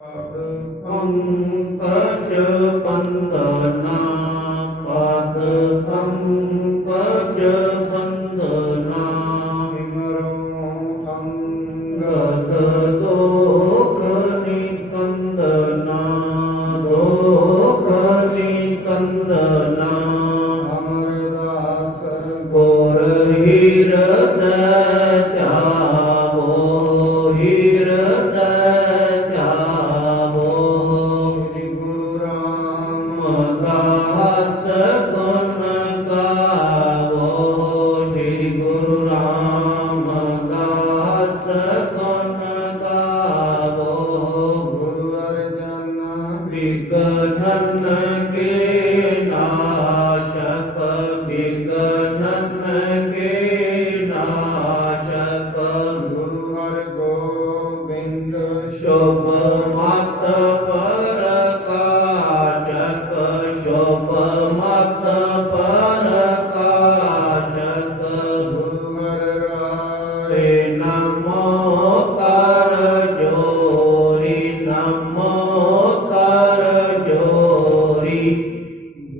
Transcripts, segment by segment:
पद पंकज वंदना, पद पंकज वंदना, सिमरो अंगद दोख निकंदना, दोख निकंदना, अमरदास गोर हृदय त्यागो, हृदय विघ्नन के नाशक, विघ्नन के नाशक, गुरु हर गोविंद शुभ मत प्रकाशक, शुभ मत प्रकाशक, गुरु हर राय नमो कर जोरी, नमो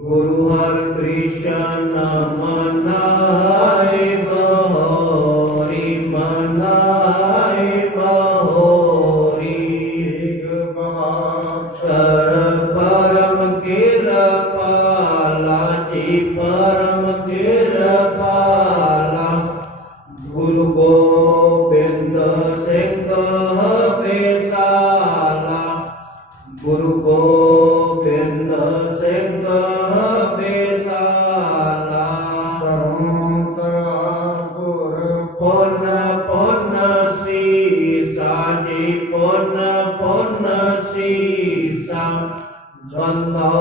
गुरु हर कृष्ण मनाए बहोरी, मनाए बहोरी, सर परम कृपाला जी, परम कृपाला, गुरु गोविंद सिंह बेसाला, गुरु गोविंद सिंह बेसाला, पुन पुन सीसा जी, पुन पुन सीसा, बंधो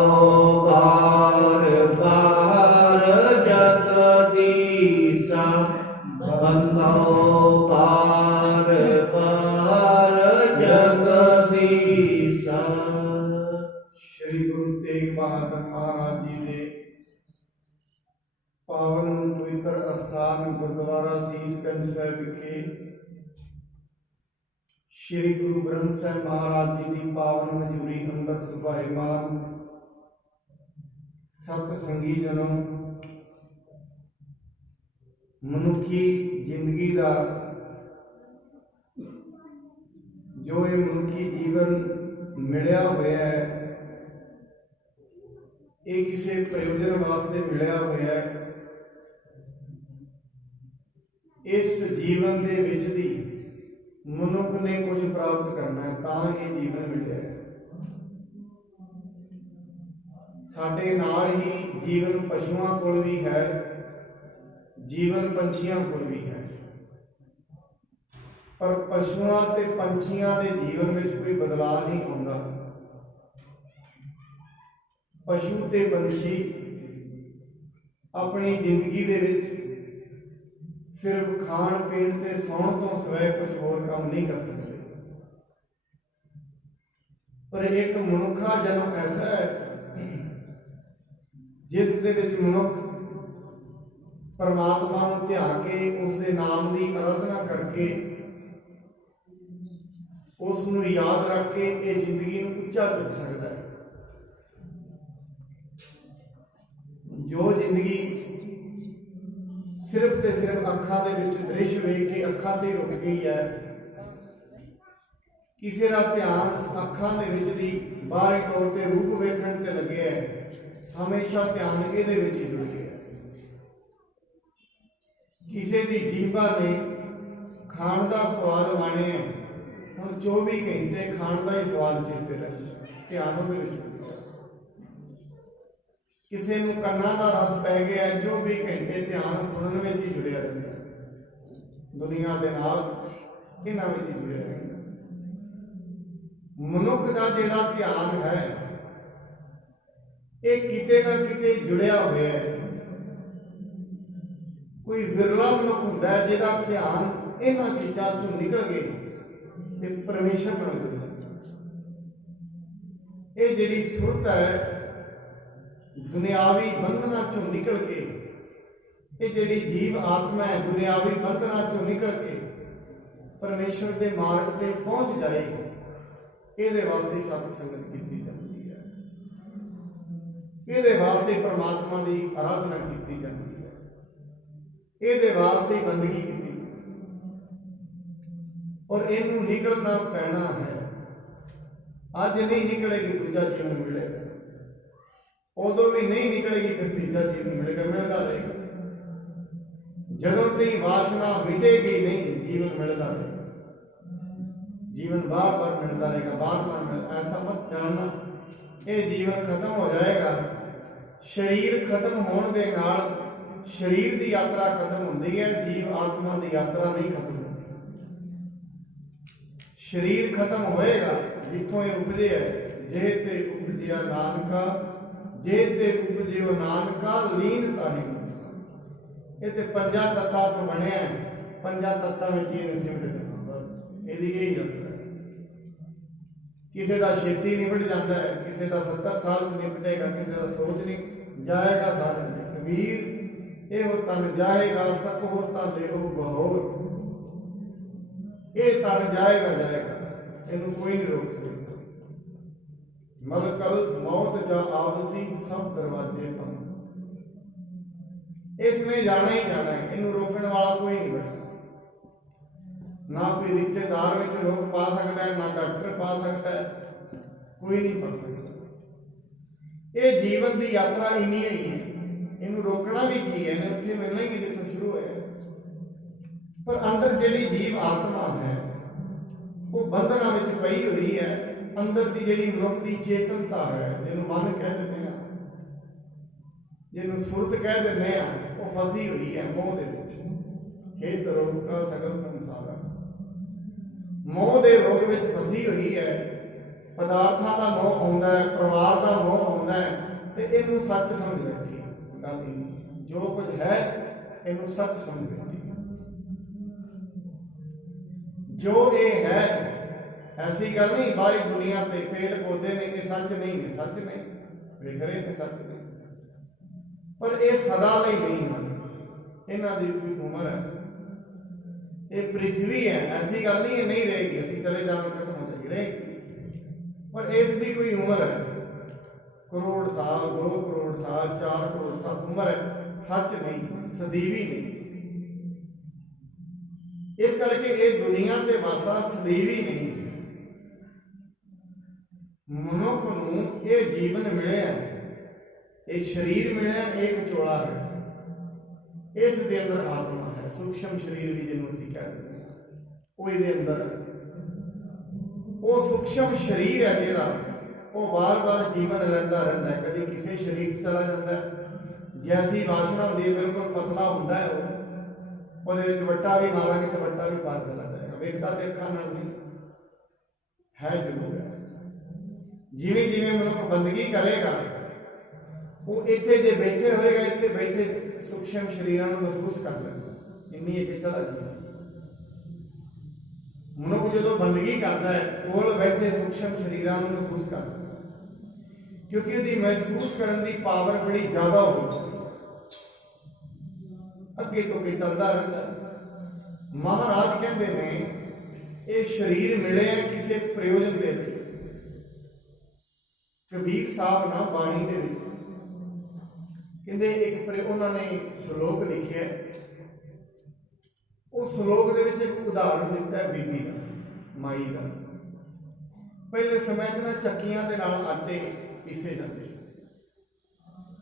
बार बार जगदीसा, बंधो बार बार जगदीसा। श्री गुरु तेग बहादुर महाराज जी ने पावन पवित्र अस्थान गुरुद्वारा शीशगंज साहिब विखे श्री गुरु ग्रंथ साहिब महाराज जी की पावन हजूरी अंदर सुभाईमान सत संगी जनों, मनुखी जिंदगी का जो ये मनुखी जीवन मिलिया हुआ है, ये किसी प्रयोजन वास्ते मिलिया हुआ है। इस जीवन दे विच दी मनुख ने कुछ प्राप्त करना है, तां ये जीवन मिलिया है। साडे नाल ही जीवन पशुओं कोल भी है, जीवन पंछियों कोल भी है, पर पशुओं ते पंछियों के जीवन में कोई बदलाव नहीं होता। पशु ते पंछी अपनी जिंदगी दे विच सिर्फ खाण पीण ते सौण तो सिवाय कुछ होर काम नहीं कर सकते, पर एक मनुखा जन्म ऐसा है जिस दे विच मनुख परमात्मा नूं ध्यान के उसके नाम की आराधना करके उसनूं याद रख के ये जिंदगी नूं उच्चा चुक सकता है। जो जिंदगी सिर्फ ते सिर्फ अखां दे विच दृश्य वेख के अखां ते रुक गई है, किसी का ध्यान अखां दे विच दी बाहरी तौर ते रूप वेखण ते लगे है, हमेशा ध्यान इहदे विच ही जुड़ गया। किसी की जीभा ने खाण का स्वाद माणे है, हम 24 घंटे खाण का ही स्वाद चेते रहे, ध्यान उहदे विच। किसी नूं कन्नां दा रस पै गया, 24 घंटे ध्यान सुनन में ही जुड़िया रहिंदा, दुनिया दे नाल इन्हां विच ही जुड़िया रहिंदा। मनुख का जिहड़ा ध्यान है ये किते ना किते जुड़िया हुआ है। कोई विरला मनुख हुंदा है जिहदा ध्यान इन्हां चीज़ां चों निकल गए ते परमेश्वर बन जांदा। ये जिहड़ी सुरत है दुनियावी बंधना चों निकल के, ये जिहड़ी जीव आत्मा है दुनियावी बंधना चों निकल के परमेश्वर के मार्ग पे पहुंच जाए, ਇਹਦੇ ਵਾਸਤੇ ਸਤ ਸੰਗਤ ਕੀਤੀ ਜਾਂਦੀ ਹੈ, ਇਹਦੇ ਵਾਸਤੇ ਪਰਮਾਤਮਾ ਦੀ ਆਰਾਧਨਾ ਕੀਤੀ ਜਾਂਦੀ ਹੈ, ਇਹਦੇ ਵਾਸਤੇ ਬੰਦਗੀ ਕੀਤੀ ਔਰ ਇਹਨੂੰ ਨਿਕਲਣਾ ਪੈਣਾ ਹੈ। ਅੱਜ ਨਹੀਂ ਨਿਕਲੇਗੀ ਦੂਜਾ ਜੀਵਨ ਮਿਲੇਗਾ, ਉਦੋਂ ਵੀ ਨਹੀਂ ਨਿਕਲੇਗੀ ਫਿਰ ਤੀਜਾ ਜੀਵਨ ਮਿਲੇਗਾ, ਮਿਲਦਾ ਰਹੇਗਾ। ਜਦੋਂ ਤੱਕ ਵਾਸਨਾ ਮਿਟੇਗੀ ਨਹੀਂ ਜੀਵਨ ਮਿਲਦਾ ਰਹੇਗਾ, ਜੀਵਨ ਬਾਰ ਬਾਰ ਮਿਲਦਾ ਰਹੇਗਾ, ਬਾਰ ਬਾਰ ਮਿਲਦਾ। ऐसा मत जानना ਇਹ ਜੀਵਨ ਖਤਮ ਹੋ ਜਾਏਗਾ। ਸਰੀਰ ਖਤਮ ਹੋਣ ਦੇ ਨਾਲ ਸਰੀਰ ਦੀ ਯਾਤਰਾ ਖਤਮ ਹੁੰਦੀ ਹੈ, ਜੀਵ ਆਤਮਾ ਦੀ ਯਾਤਰਾ ਨਹੀਂ ਖਤਮ ਹੁੰਦੀ। ਸਰੀਰ ਖਤਮ ਹੋਏਗਾ ਜਿੱਥੋਂ ਇਹ ਉਪਜੇ ਹੈ, ਜੇ ਤੇ ਉਪਜਿਆ ਨਾਨਕਾ, ਜੇ ਤੇ ਉਪਜਿਓ ਨਾਨਕਾ ਲੀਨ ਤਾਹੀ। ਇਹ ਤੇ ਪੰਜਾਂ ਤੱਤਾਂ ਤੋਂ ਬਣਿਆ, ਪੰਜਾਂ ਤੱਤਾਂ ਵਿੱਚ ਹੀ ਸਿਮਟ ਦੇਣਾ, ਬਸ ਇਹਦੀ ਇਹ ਯਾਤਰਾ ਹੈ। ਕਿਸੇ ਦਾ ਛੇਤੀ ਨਿਬਟ ਜਾਂਦਾ ਹੈ, ਕਿਸੇ ਦਾ 70 ਸਾਲ ਚ ਨਿਬਟੇਗਾ, ਕਿਸੇ ਦਾ ਸੋਚ ਨਹੀਂ ਜਾਏਗਾ ਸਾਰੇ। ਕਬੀਰ ਇਹ ਹੋ ਤਨ ਜਾਏਗਾ, ਸਕ ਹੋ ਤਾਂ ਲਿਓ ਬਹੋਰ। ਇਹ ਤਨ ਜਾਏਗਾ ਜਾਏਗਾ, ਇਹਨੂੰ ਕੋਈ ਨਹੀਂ ਰੋਕ ਸਕਦਾ। ਮਲਕਲ ਮੌਤ ਜਾ ਆਵਸੀ ਸਭ ਦਰਵਾਜ਼ੇ ਬੰਦ। इसने जाना ही जाना है, इनू रोकने वाला कोई नहीं बैठा। ना कोई रिश्तेदार में रोक पा सकता है, ना डॉक्टर पा सकता है, कोई नहीं पा सकता। ये जीवन की यात्रा इन्नी ही है, इनू रोकना भी की है, इन्हें उत्थे मिलना ही जितों शुरू है। पर अंदर जिहड़ी जीव आत्मा है वो बंधना में पई हुई है। अंदर की जिहड़ी मनुख की चेतनता है, जिन्होंने मन कह देते हैं, जिन्होंने सुरत कह देते हैं, वो फसी हुई है मोह दे विच। खेत रोग का सगल संसार, मोह दे रोग विच फसी हुई है। पदार्थां दा मोह आउंदा है, परिवार दा मोह आउंदा है, ते इहनूं सच समझ बैठी गांधी ने। जो कुछ है इहनूं सच समझ बैठी। जो ये है ऐसी गल नहीं बाहरी दुनिया ते पेड़ पौधे ने ये सच नहीं है, सच ने वेख रहे ने सच ने, पर यह सदा नहीं है। इन्हां दी कोई उम्र है, ये पृथ्वी है, ऐसी गल नहीं है नहीं रहेगी, असीं चले जाना खत्म हो जाएगी, रहेगी, पर इसकी कोई उम्र है। करोड़ साल, 2 करोड़ साल, 4 करोड़ साल उम्र है, सच नहीं, सदीवी नहीं। इस करके ये दुनिया के वासा सदीवी नहीं। मनुख नूं ये जीवन मिले है, ये शरीर मिले, एक चोला है, इस दे अंदर आत्मा है, सूक्ष्म शरीर भी जिन्होंने असीं कह देते हैं, वो इहदे अंदर वो सूक्ष्म शरीर है जिहड़ा वो बार बार जीवन लैंदा रहिंदा है। कभी किसी शरीर चला जाता है, जैसी वासना होती है बिल्कुल पतला होता है, वो वट्टा भी मारांगे तो वट्टा भी पार चला जाएगा। वेखता तो अखां नाल नहीं है, जरूर है। जिवें जिवें मनुख बंदगी करेगा वो इत्थे जे बैठे होएगा, इत्थे बैठे सूक्ष्म शरीरां नूं महसूस कर लेगा, इन्नी एक चला जाएगा। मनुख जो बंदगी करता है कोल बैठे सूक्ष्म शरीरां नूं महसूस कर लेगा, क्योंकि उसकी महसूस करने की पावर बड़ी ज्यादा होती है, अगे तो के चलता रहता है। महाराज कहते ने ये शरीर मिले किसी प्रयोजन के लिए। कबीर साहब ना बाणी दे विच कहते एक उन्होंने श्लोक लिखे, उस श्लोक के विच एक उदाहरण दिता है बीबी का, माई का। पहले समय च ना चक्कियां दे नाल आटे पीसे जाते थे,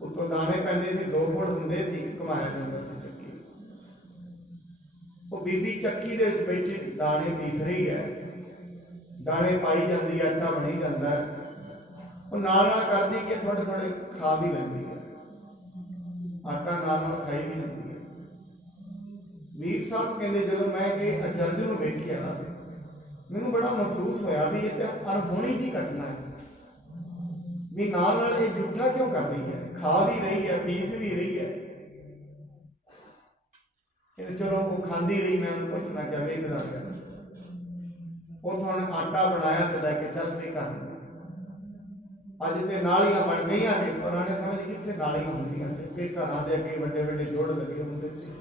उत्तों दाने पैंदे सी, 2 फुट हुंदे सी, घुमाया जाता सी चक्की। वो बीबी चक्की दे विच बैठी दाने पीस रही है, दाने पाई जाती है, आटा बनी जाता है, वो नाल नाल करदी कि थोड़े थोड़े खा भी लैंदी है, आटा नाल नाल खाई भी जाती है। वीर साहब कहते जो मैं कि अचरज नूं वेखिया मैनूं बड़ा महसूस होया भी ये तो अनहोनी की घटना है, भी नाल नाल ये जूठा क्यों कर रही है, खा भी रही है, पीस भी रही है। चलो वो खाती रही, मैं पूछना क्या वेखदा गया, उथों आटा बनाया तो लैके चल पे कर। अज तो नालियां बन गई ने, पुराने समय कितने नालियां होंदियां सी, कि घरां दे अगे वड्डे वड्डे जोड़ लगे हुंदे सी,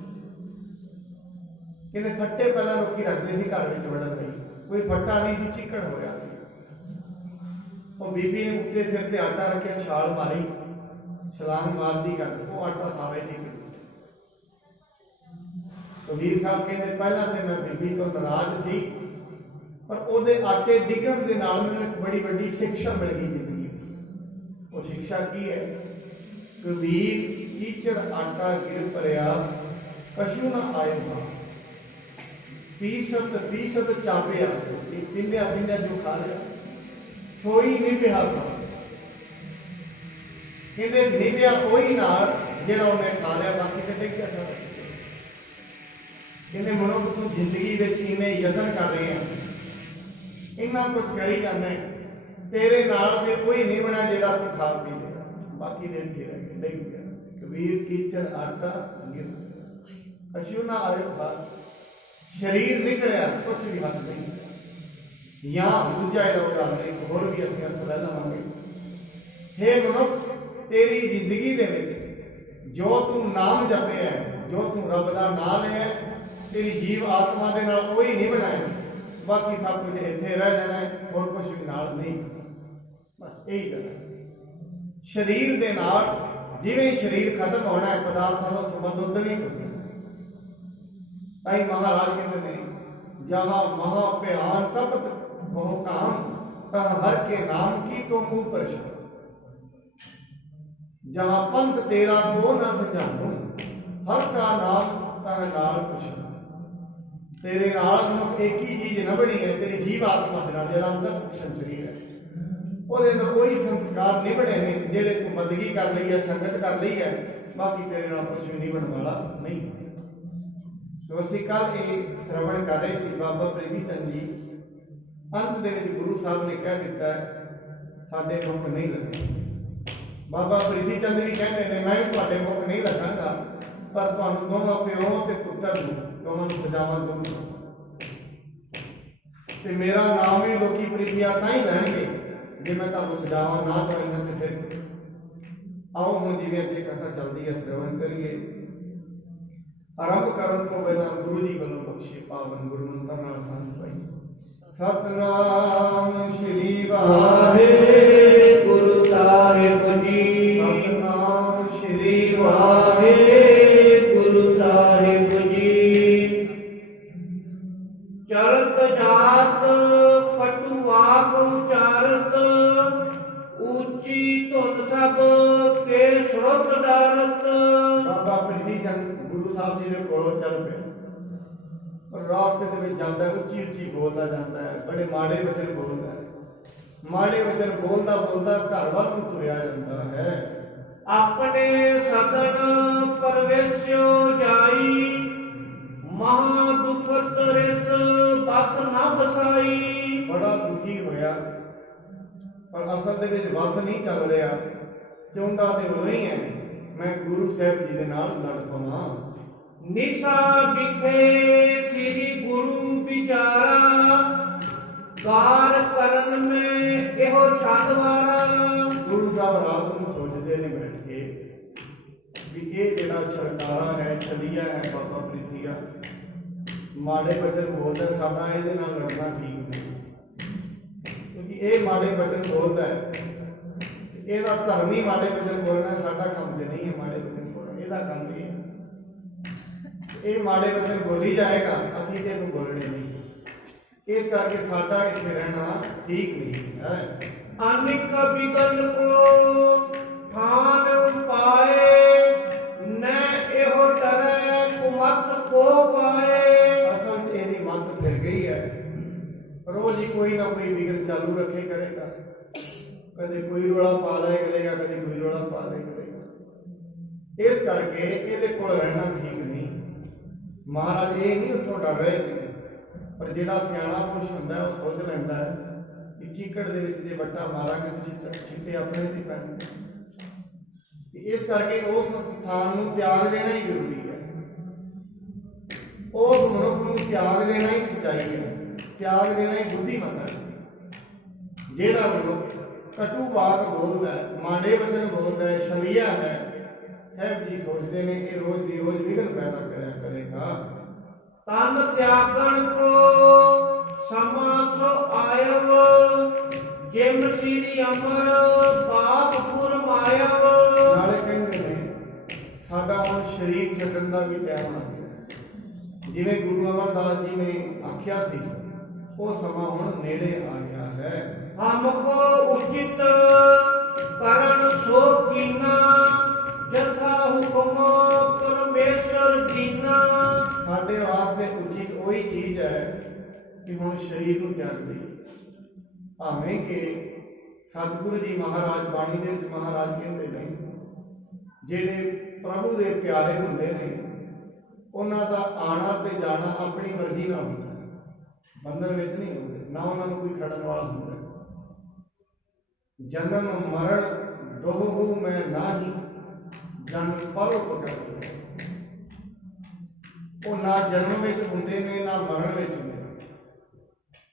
किते फट्टे पहला लोग रखते सी घर में वड़न लई, कोई फट्टा नहीं सी, चिक्कड़ होया सी, वो बीबी ने उत्ते सिर ते आटा रखे, छाल मारी, छलांग मारती कर वो आटा सारे निकल। कबीर साहब कहते पहला तो मैं बीबी तो नाराज सी, पर ओदे आटे डिगण दे नाल मैनूं एक बड़ी वड्डी शिक्षा मिल गई जिंदगी। वो शिक्षा की है? कबीर कीचड़ आटा गिर परिया कशु न आए मां, पीसत पीसत चापिया, पिंडिया पिंडिया जो खा लिया सोई नहीं पिया सा। कहते निव्या कोई नाल जेड़ा उन्हें खा लिया, बाकी तो देखिया था। कहते मनुख तू जिंदगी विच इन्ने यतन कर रहे हैं, इन्ना कुछ करी जाना है, तेरे नाल ते कोई नहीं बना जेड़ा तू खा पी ले, बाकी देखते रह गए नहीं गया। कबीर कीचड़ आटा गिर पशु ना आए बात, शरीर निकलिया कुछ भी हाथ नहीं। यहाँ दूजा उदाहरण एक होर भी असं अर्थ लै लवांगे। हे मनुख, तेरी जिंदगी दे विच जो तू नाम जपे है, जो तू रब दा नाम लिया, तेरी जीव आत्मा दे नाल कोई नहीं बनाया, बाकी सब कुछ इत्थे रह जाना है और कुछ भी नाल नहीं। बस यही गल है। शरीर दे नाल जिवें शरीर खत्म होना है, पदार्थों का संबंध उधर ही टूटना। ताई महाराज कहते हैं जहां महाभयान तपत बहु काम, तह हर के नाम की तो मुंह परेशान। जहां पंथ तेरा को न सजानू, हर का नाम तह नाल परेशान। तेरे नाल मनुख एक ही चीज न बनी है, तेरी जीव आत्मा दे नाल जेड़ा अंदर सूक्ष्म शरीर है, ਉਹਦੇ ਨਾਲ ਕੋਈ ਸੰਸਕਾਰ ਨਹੀਂ ਬਣੇ ਨੇ ਜਿਹੜੇ ਤੂੰ ਬੰਦਗੀ ਕਰ ਲਈ ਹੈ, ਸੰਗਤ ਕਰ ਲਈ ਹੈ, ਬਾਕੀ ਤੇਰੇ ਨਾਲ ਕੁਝ ਵੀ ਨਹੀਂ ਬਣਨ ਵਾਲਾ ਨਹੀਂ। ਸੋ ਅਸੀਂ ਕੱਲ ਇਹ ਸ਼ਰਵਣ ਕਰ ਰਹੇ ਸੀ ਬਾਬਾ ਪ੍ਰੀਤੀ ਚੰਦ ਜੀ, ਅੰਤ ਦੇ ਵਿੱਚ ਗੁਰੂ ਸਾਹਿਬ ਨੇ ਕਹਿ ਦਿੱਤਾ ਸਾਡੇ ਮੁਖ ਨਹੀਂ ਲੱਗੇ। ਬਾਬਾ ਪ੍ਰੀਤੀ ਚੰਦ ਵੀ ਕਹਿੰਦੇ ਨੇ ਮੈਂ ਵੀ ਤੁਹਾਡੇ ਮੁਖ ਨਹੀਂ ਲੱਗਾਂਗਾ, ਪਰ ਤੁਹਾਨੂੰ ਦੋਵਾਂ ਪਿਓ ਤੇ ਪੁੱਤਰ ਨੂੰ ਦੋਵਾਂ ਨੂੰ ਸਜਾਵਾਂ ਦੂੰਗਾ ਤੇ ਮੇਰਾ ਨਾਮ ਵੀ ਲੋਕੀ ਪ੍ਰੀਤੀਆ ਤਾਂ ਹੀ ਲੈਣਗੇ ਜੇ मैं तुहानू सजावा ना दवाइया तो फिर आओ हम जिवें अगे कथा चलती है श्रवण करिए। आरंभ करन तो पहला गुरु जी वालों बख्शे पावन गुरु मंत्र नाल संत पाई। सतनाम श्री वाहिगुरु साहिब जी, सतनाम श्री वाहिगुरु साहिब जी। चरत जात पटुआक उचारत, ऊंची धुन सब के सुरत डारत। बाबा प्रीति चंद गुरु साहब जी के कोलों चल पे पर रास्ते दे विच जांदा उच्ची उच्ची बोलदा जांदा है, बड़े माड़े वचन बोलदा है, माड़े वचन बोलदा बोलदा घर वल नूं तुरिया जांदा है। अपने सदन परवेश्यो जाई, महा दुखत रिस बस न बसाई। बड़ा दुखी होया पर असल दे विच बस नहीं चल रहा, चुंडा ते उदों ही है मैं गुरु साहब जी दे नाल लड़ पवां। निशा बिखे श्री गुरु विचारा, गार करन में एहो छादवारा। गुरु साहब रात नूं सोचदे ने बैठ के भी ये जिहड़ा छलकारा है, छलिया है बाबा प्रीतिया, माड़े वचन बोलदा साडा इहदे नाल लड़ना ठीक नहीं, क्योंकि ये माड़े वचन बोलता है, ਇਹਦਾ ਧਰਮ ਹੀ ਮਾੜੇ ਵਚਨ ਬੋਲਣਾ, ਸਾਡਾ ਕੰਮ ਤੇ ਨਹੀਂ ਹੈ ਮਾੜੇ ਵਚਨ ਬੋਲਣਾ, ਇਹਦਾ ਕੰਮ ਇਹ ਹੈ ਇਹ ਮਾੜੇ ਵਚਨ ਬੋਲੀ ਜਾਏਗਾ, ਅਸੀਂ ਤੇ ਇਹਨੂੰ ਬੋਲਣੇ ਨਹੀਂ। ਇਸ ਕਰਕੇ ਸਾਡਾ ਇੱਥੇ ਰਹਿਣਾ ਠੀਕ ਨਹੀਂ ਹੈ। ਅਨਿਕ ਵਿਗਨ ਕੋ ਠਾਨ ਪਾਏ, न एहो डरे कुमत को पाए। असल ਇਹਦੀ ਮੱਤ ਫਿਰ ਗਈ ਹੈ, रोज ही कोई ना कोई विघन चालू रखे करेगा, कदे कोई रोड़ा पा ले करेगा, कदे कोई रोड़ा पा ले करेगा। इस करके ਇਹਦੇ ਕੋਲ रहना ठीक नहीं। महाराज ये नहीं उतों डर रहे थे, पर जिहड़ा सियाणा पुरुष हुंदा है वो सोच लैंदा है कि चीकड़ दे विच जे वट्टा मारांगे तो छिट्टे अपने ते पैणगे। इस करके उस स्थान नूं त्याग देना ही जरूरी है, उस मनुख नूं त्याग देना ही सच्चाई है, त्याग देना ही बुद्धिमत्ता है। जिहड़ा मनुख कटू वाक बोलता है, माड़े वचन बोलता है, छलिया है, साहब जी सोचते हैं कि रोज दी रोज विघन पैदा करेगा। तन त्यागन को समा सो आयव, ਜਿਮ ਸ੍ਰੀ ਅਮਰ ਬਾਪ ਫੁਰਮਾਇਓ। ਨਾਲੇ ਕਹਿੰਦੇ ਨੇ ਸਾਡਾ ਹੁਣ ਸਰੀਰ ਛੱਡਣ ਦਾ ਵੀ ਟਾਈਮ ਆ ਗਿਆ। ਜਿਵੇਂ ਗੁਰੂ ਅਮਰਦਾਸ ਜੀ ਨੇ ਆਖਿਆ ਸੀ ਉਹ ਸਮਾਂ ਹੁਣ ਨੇੜੇ ਆ ਗਿਆ ਹੈ। ਹਮਕੋ ਉਚਿਤ ਕਰਨ ਸੋ ਕੀਨਾ ਜਥਾ ਹੁਕਮ ਪਰਮੇਸ਼ਰ ਦੀਨਾ। ਸਾਡੇ ਵਾਸਤੇ ਉਚਿਤ ਉਹੀ ਚੀਜ਼ ਹੈ ਕਿ ਹੁਣ ਸਰੀਰ ਨੂੰ ਤਿਆਗ ਦਈਏ। ਭਾਵੇਂ ਕਿ ਸਤਿਗੁਰੂ ਜੀ ਮਹਾਰਾਜ ਬਾਣੀ ਦੇ ਵਿੱਚ ਮਹਾਰਾਜ ਕਹਿੰਦੇ ਨੇ ਜਿਹੜੇ ਪ੍ਰਭੂ ਦੇ ਪਿਆਰੇ ਹੁੰਦੇ ਨੇ ਉਹਨਾਂ ਦਾ ਆਣਾ ਤੇ ਜਾਣਾ ਆਪਣੀ ਮਰਜ਼ੀ ਨਾਲ ਹੁੰਦਾ, ਬੰਧਨ ਵਿੱਚ ਨਹੀਂ ਹੁੰਦੇ, ਨਾ ਉਹਨਾਂ ਨੂੰ ਕੋਈ ਖੜਨ ਵਾਲਾ ਹੁੰਦਾ। ਜਨਮ ਮਰਨ ਦੋਹੂ ਮੈਂ ਨਾਹੀ ਜਨ ਪਰ ਉਪਕਾਰ। ਉਹ ਨਾ ਜਨਮ ਵਿੱਚ ਹੁੰਦੇ ਨੇ ਨਾ ਮਰਨ ਵਿੱਚ ਹੁੰਦੇ ਨੇ।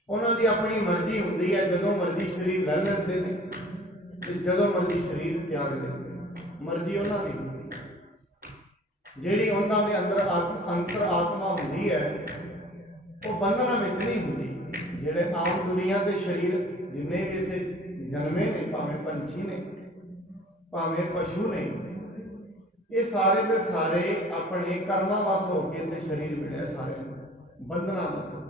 ਉਹਨਾਂ ਦੀ ਆਪਣੀ ਮਰਜ਼ੀ ਹੁੰਦੀ ਹੈ, ਜਦੋਂ ਮਰਜ਼ੀ ਸਰੀਰ ਲੈ ਲੈਂਦੇ ਨੇ ਤੇ ਜਦੋਂ ਮਰਜ਼ੀ ਸਰੀਰ ਤਿਆਗ ਦਿੰਦੇ ਨੇ। ਮਰਜ਼ੀ ਉਹਨਾਂ ਦੀ ਹੁੰਦੀ ਹੈ। ਜਿਹੜੀ ਉਹਨਾਂ ਦੇ ਅੰਦਰ ਅੰਤਰ ਆਤਮਾ ਹੁੰਦੀ ਹੈ ਉਹ ਬੰਧਨਾਂ ਵਿੱਚ ਨਹੀਂ ਹੁੰਦੀ। ਜਿਹੜੇ ਆਮ ਦੁਨੀਆ ਦੇ ਸਰੀਰ ਜਿੰਨੇ ਵੀ ਇਸੇ ਜਨਮੇ ਨੇ, ਭਾਵੇਂ ਪੰਛੀ ਨੇ ਭਾਵੇਂ ਪਸ਼ੂ ਨੇ, ਇਹ ਸਾਰੇ ਦੇ ਸਾਰੇ ਆਪਣੇ ਕਰਮਾਂ ਵਾਸ ਹੋ ਕੇ ਤੇ ਸਰੀਰ ਮਿਲਿਆ। ਸਾਰੇ ਬੰਧਨਾਂ ਵਾਸ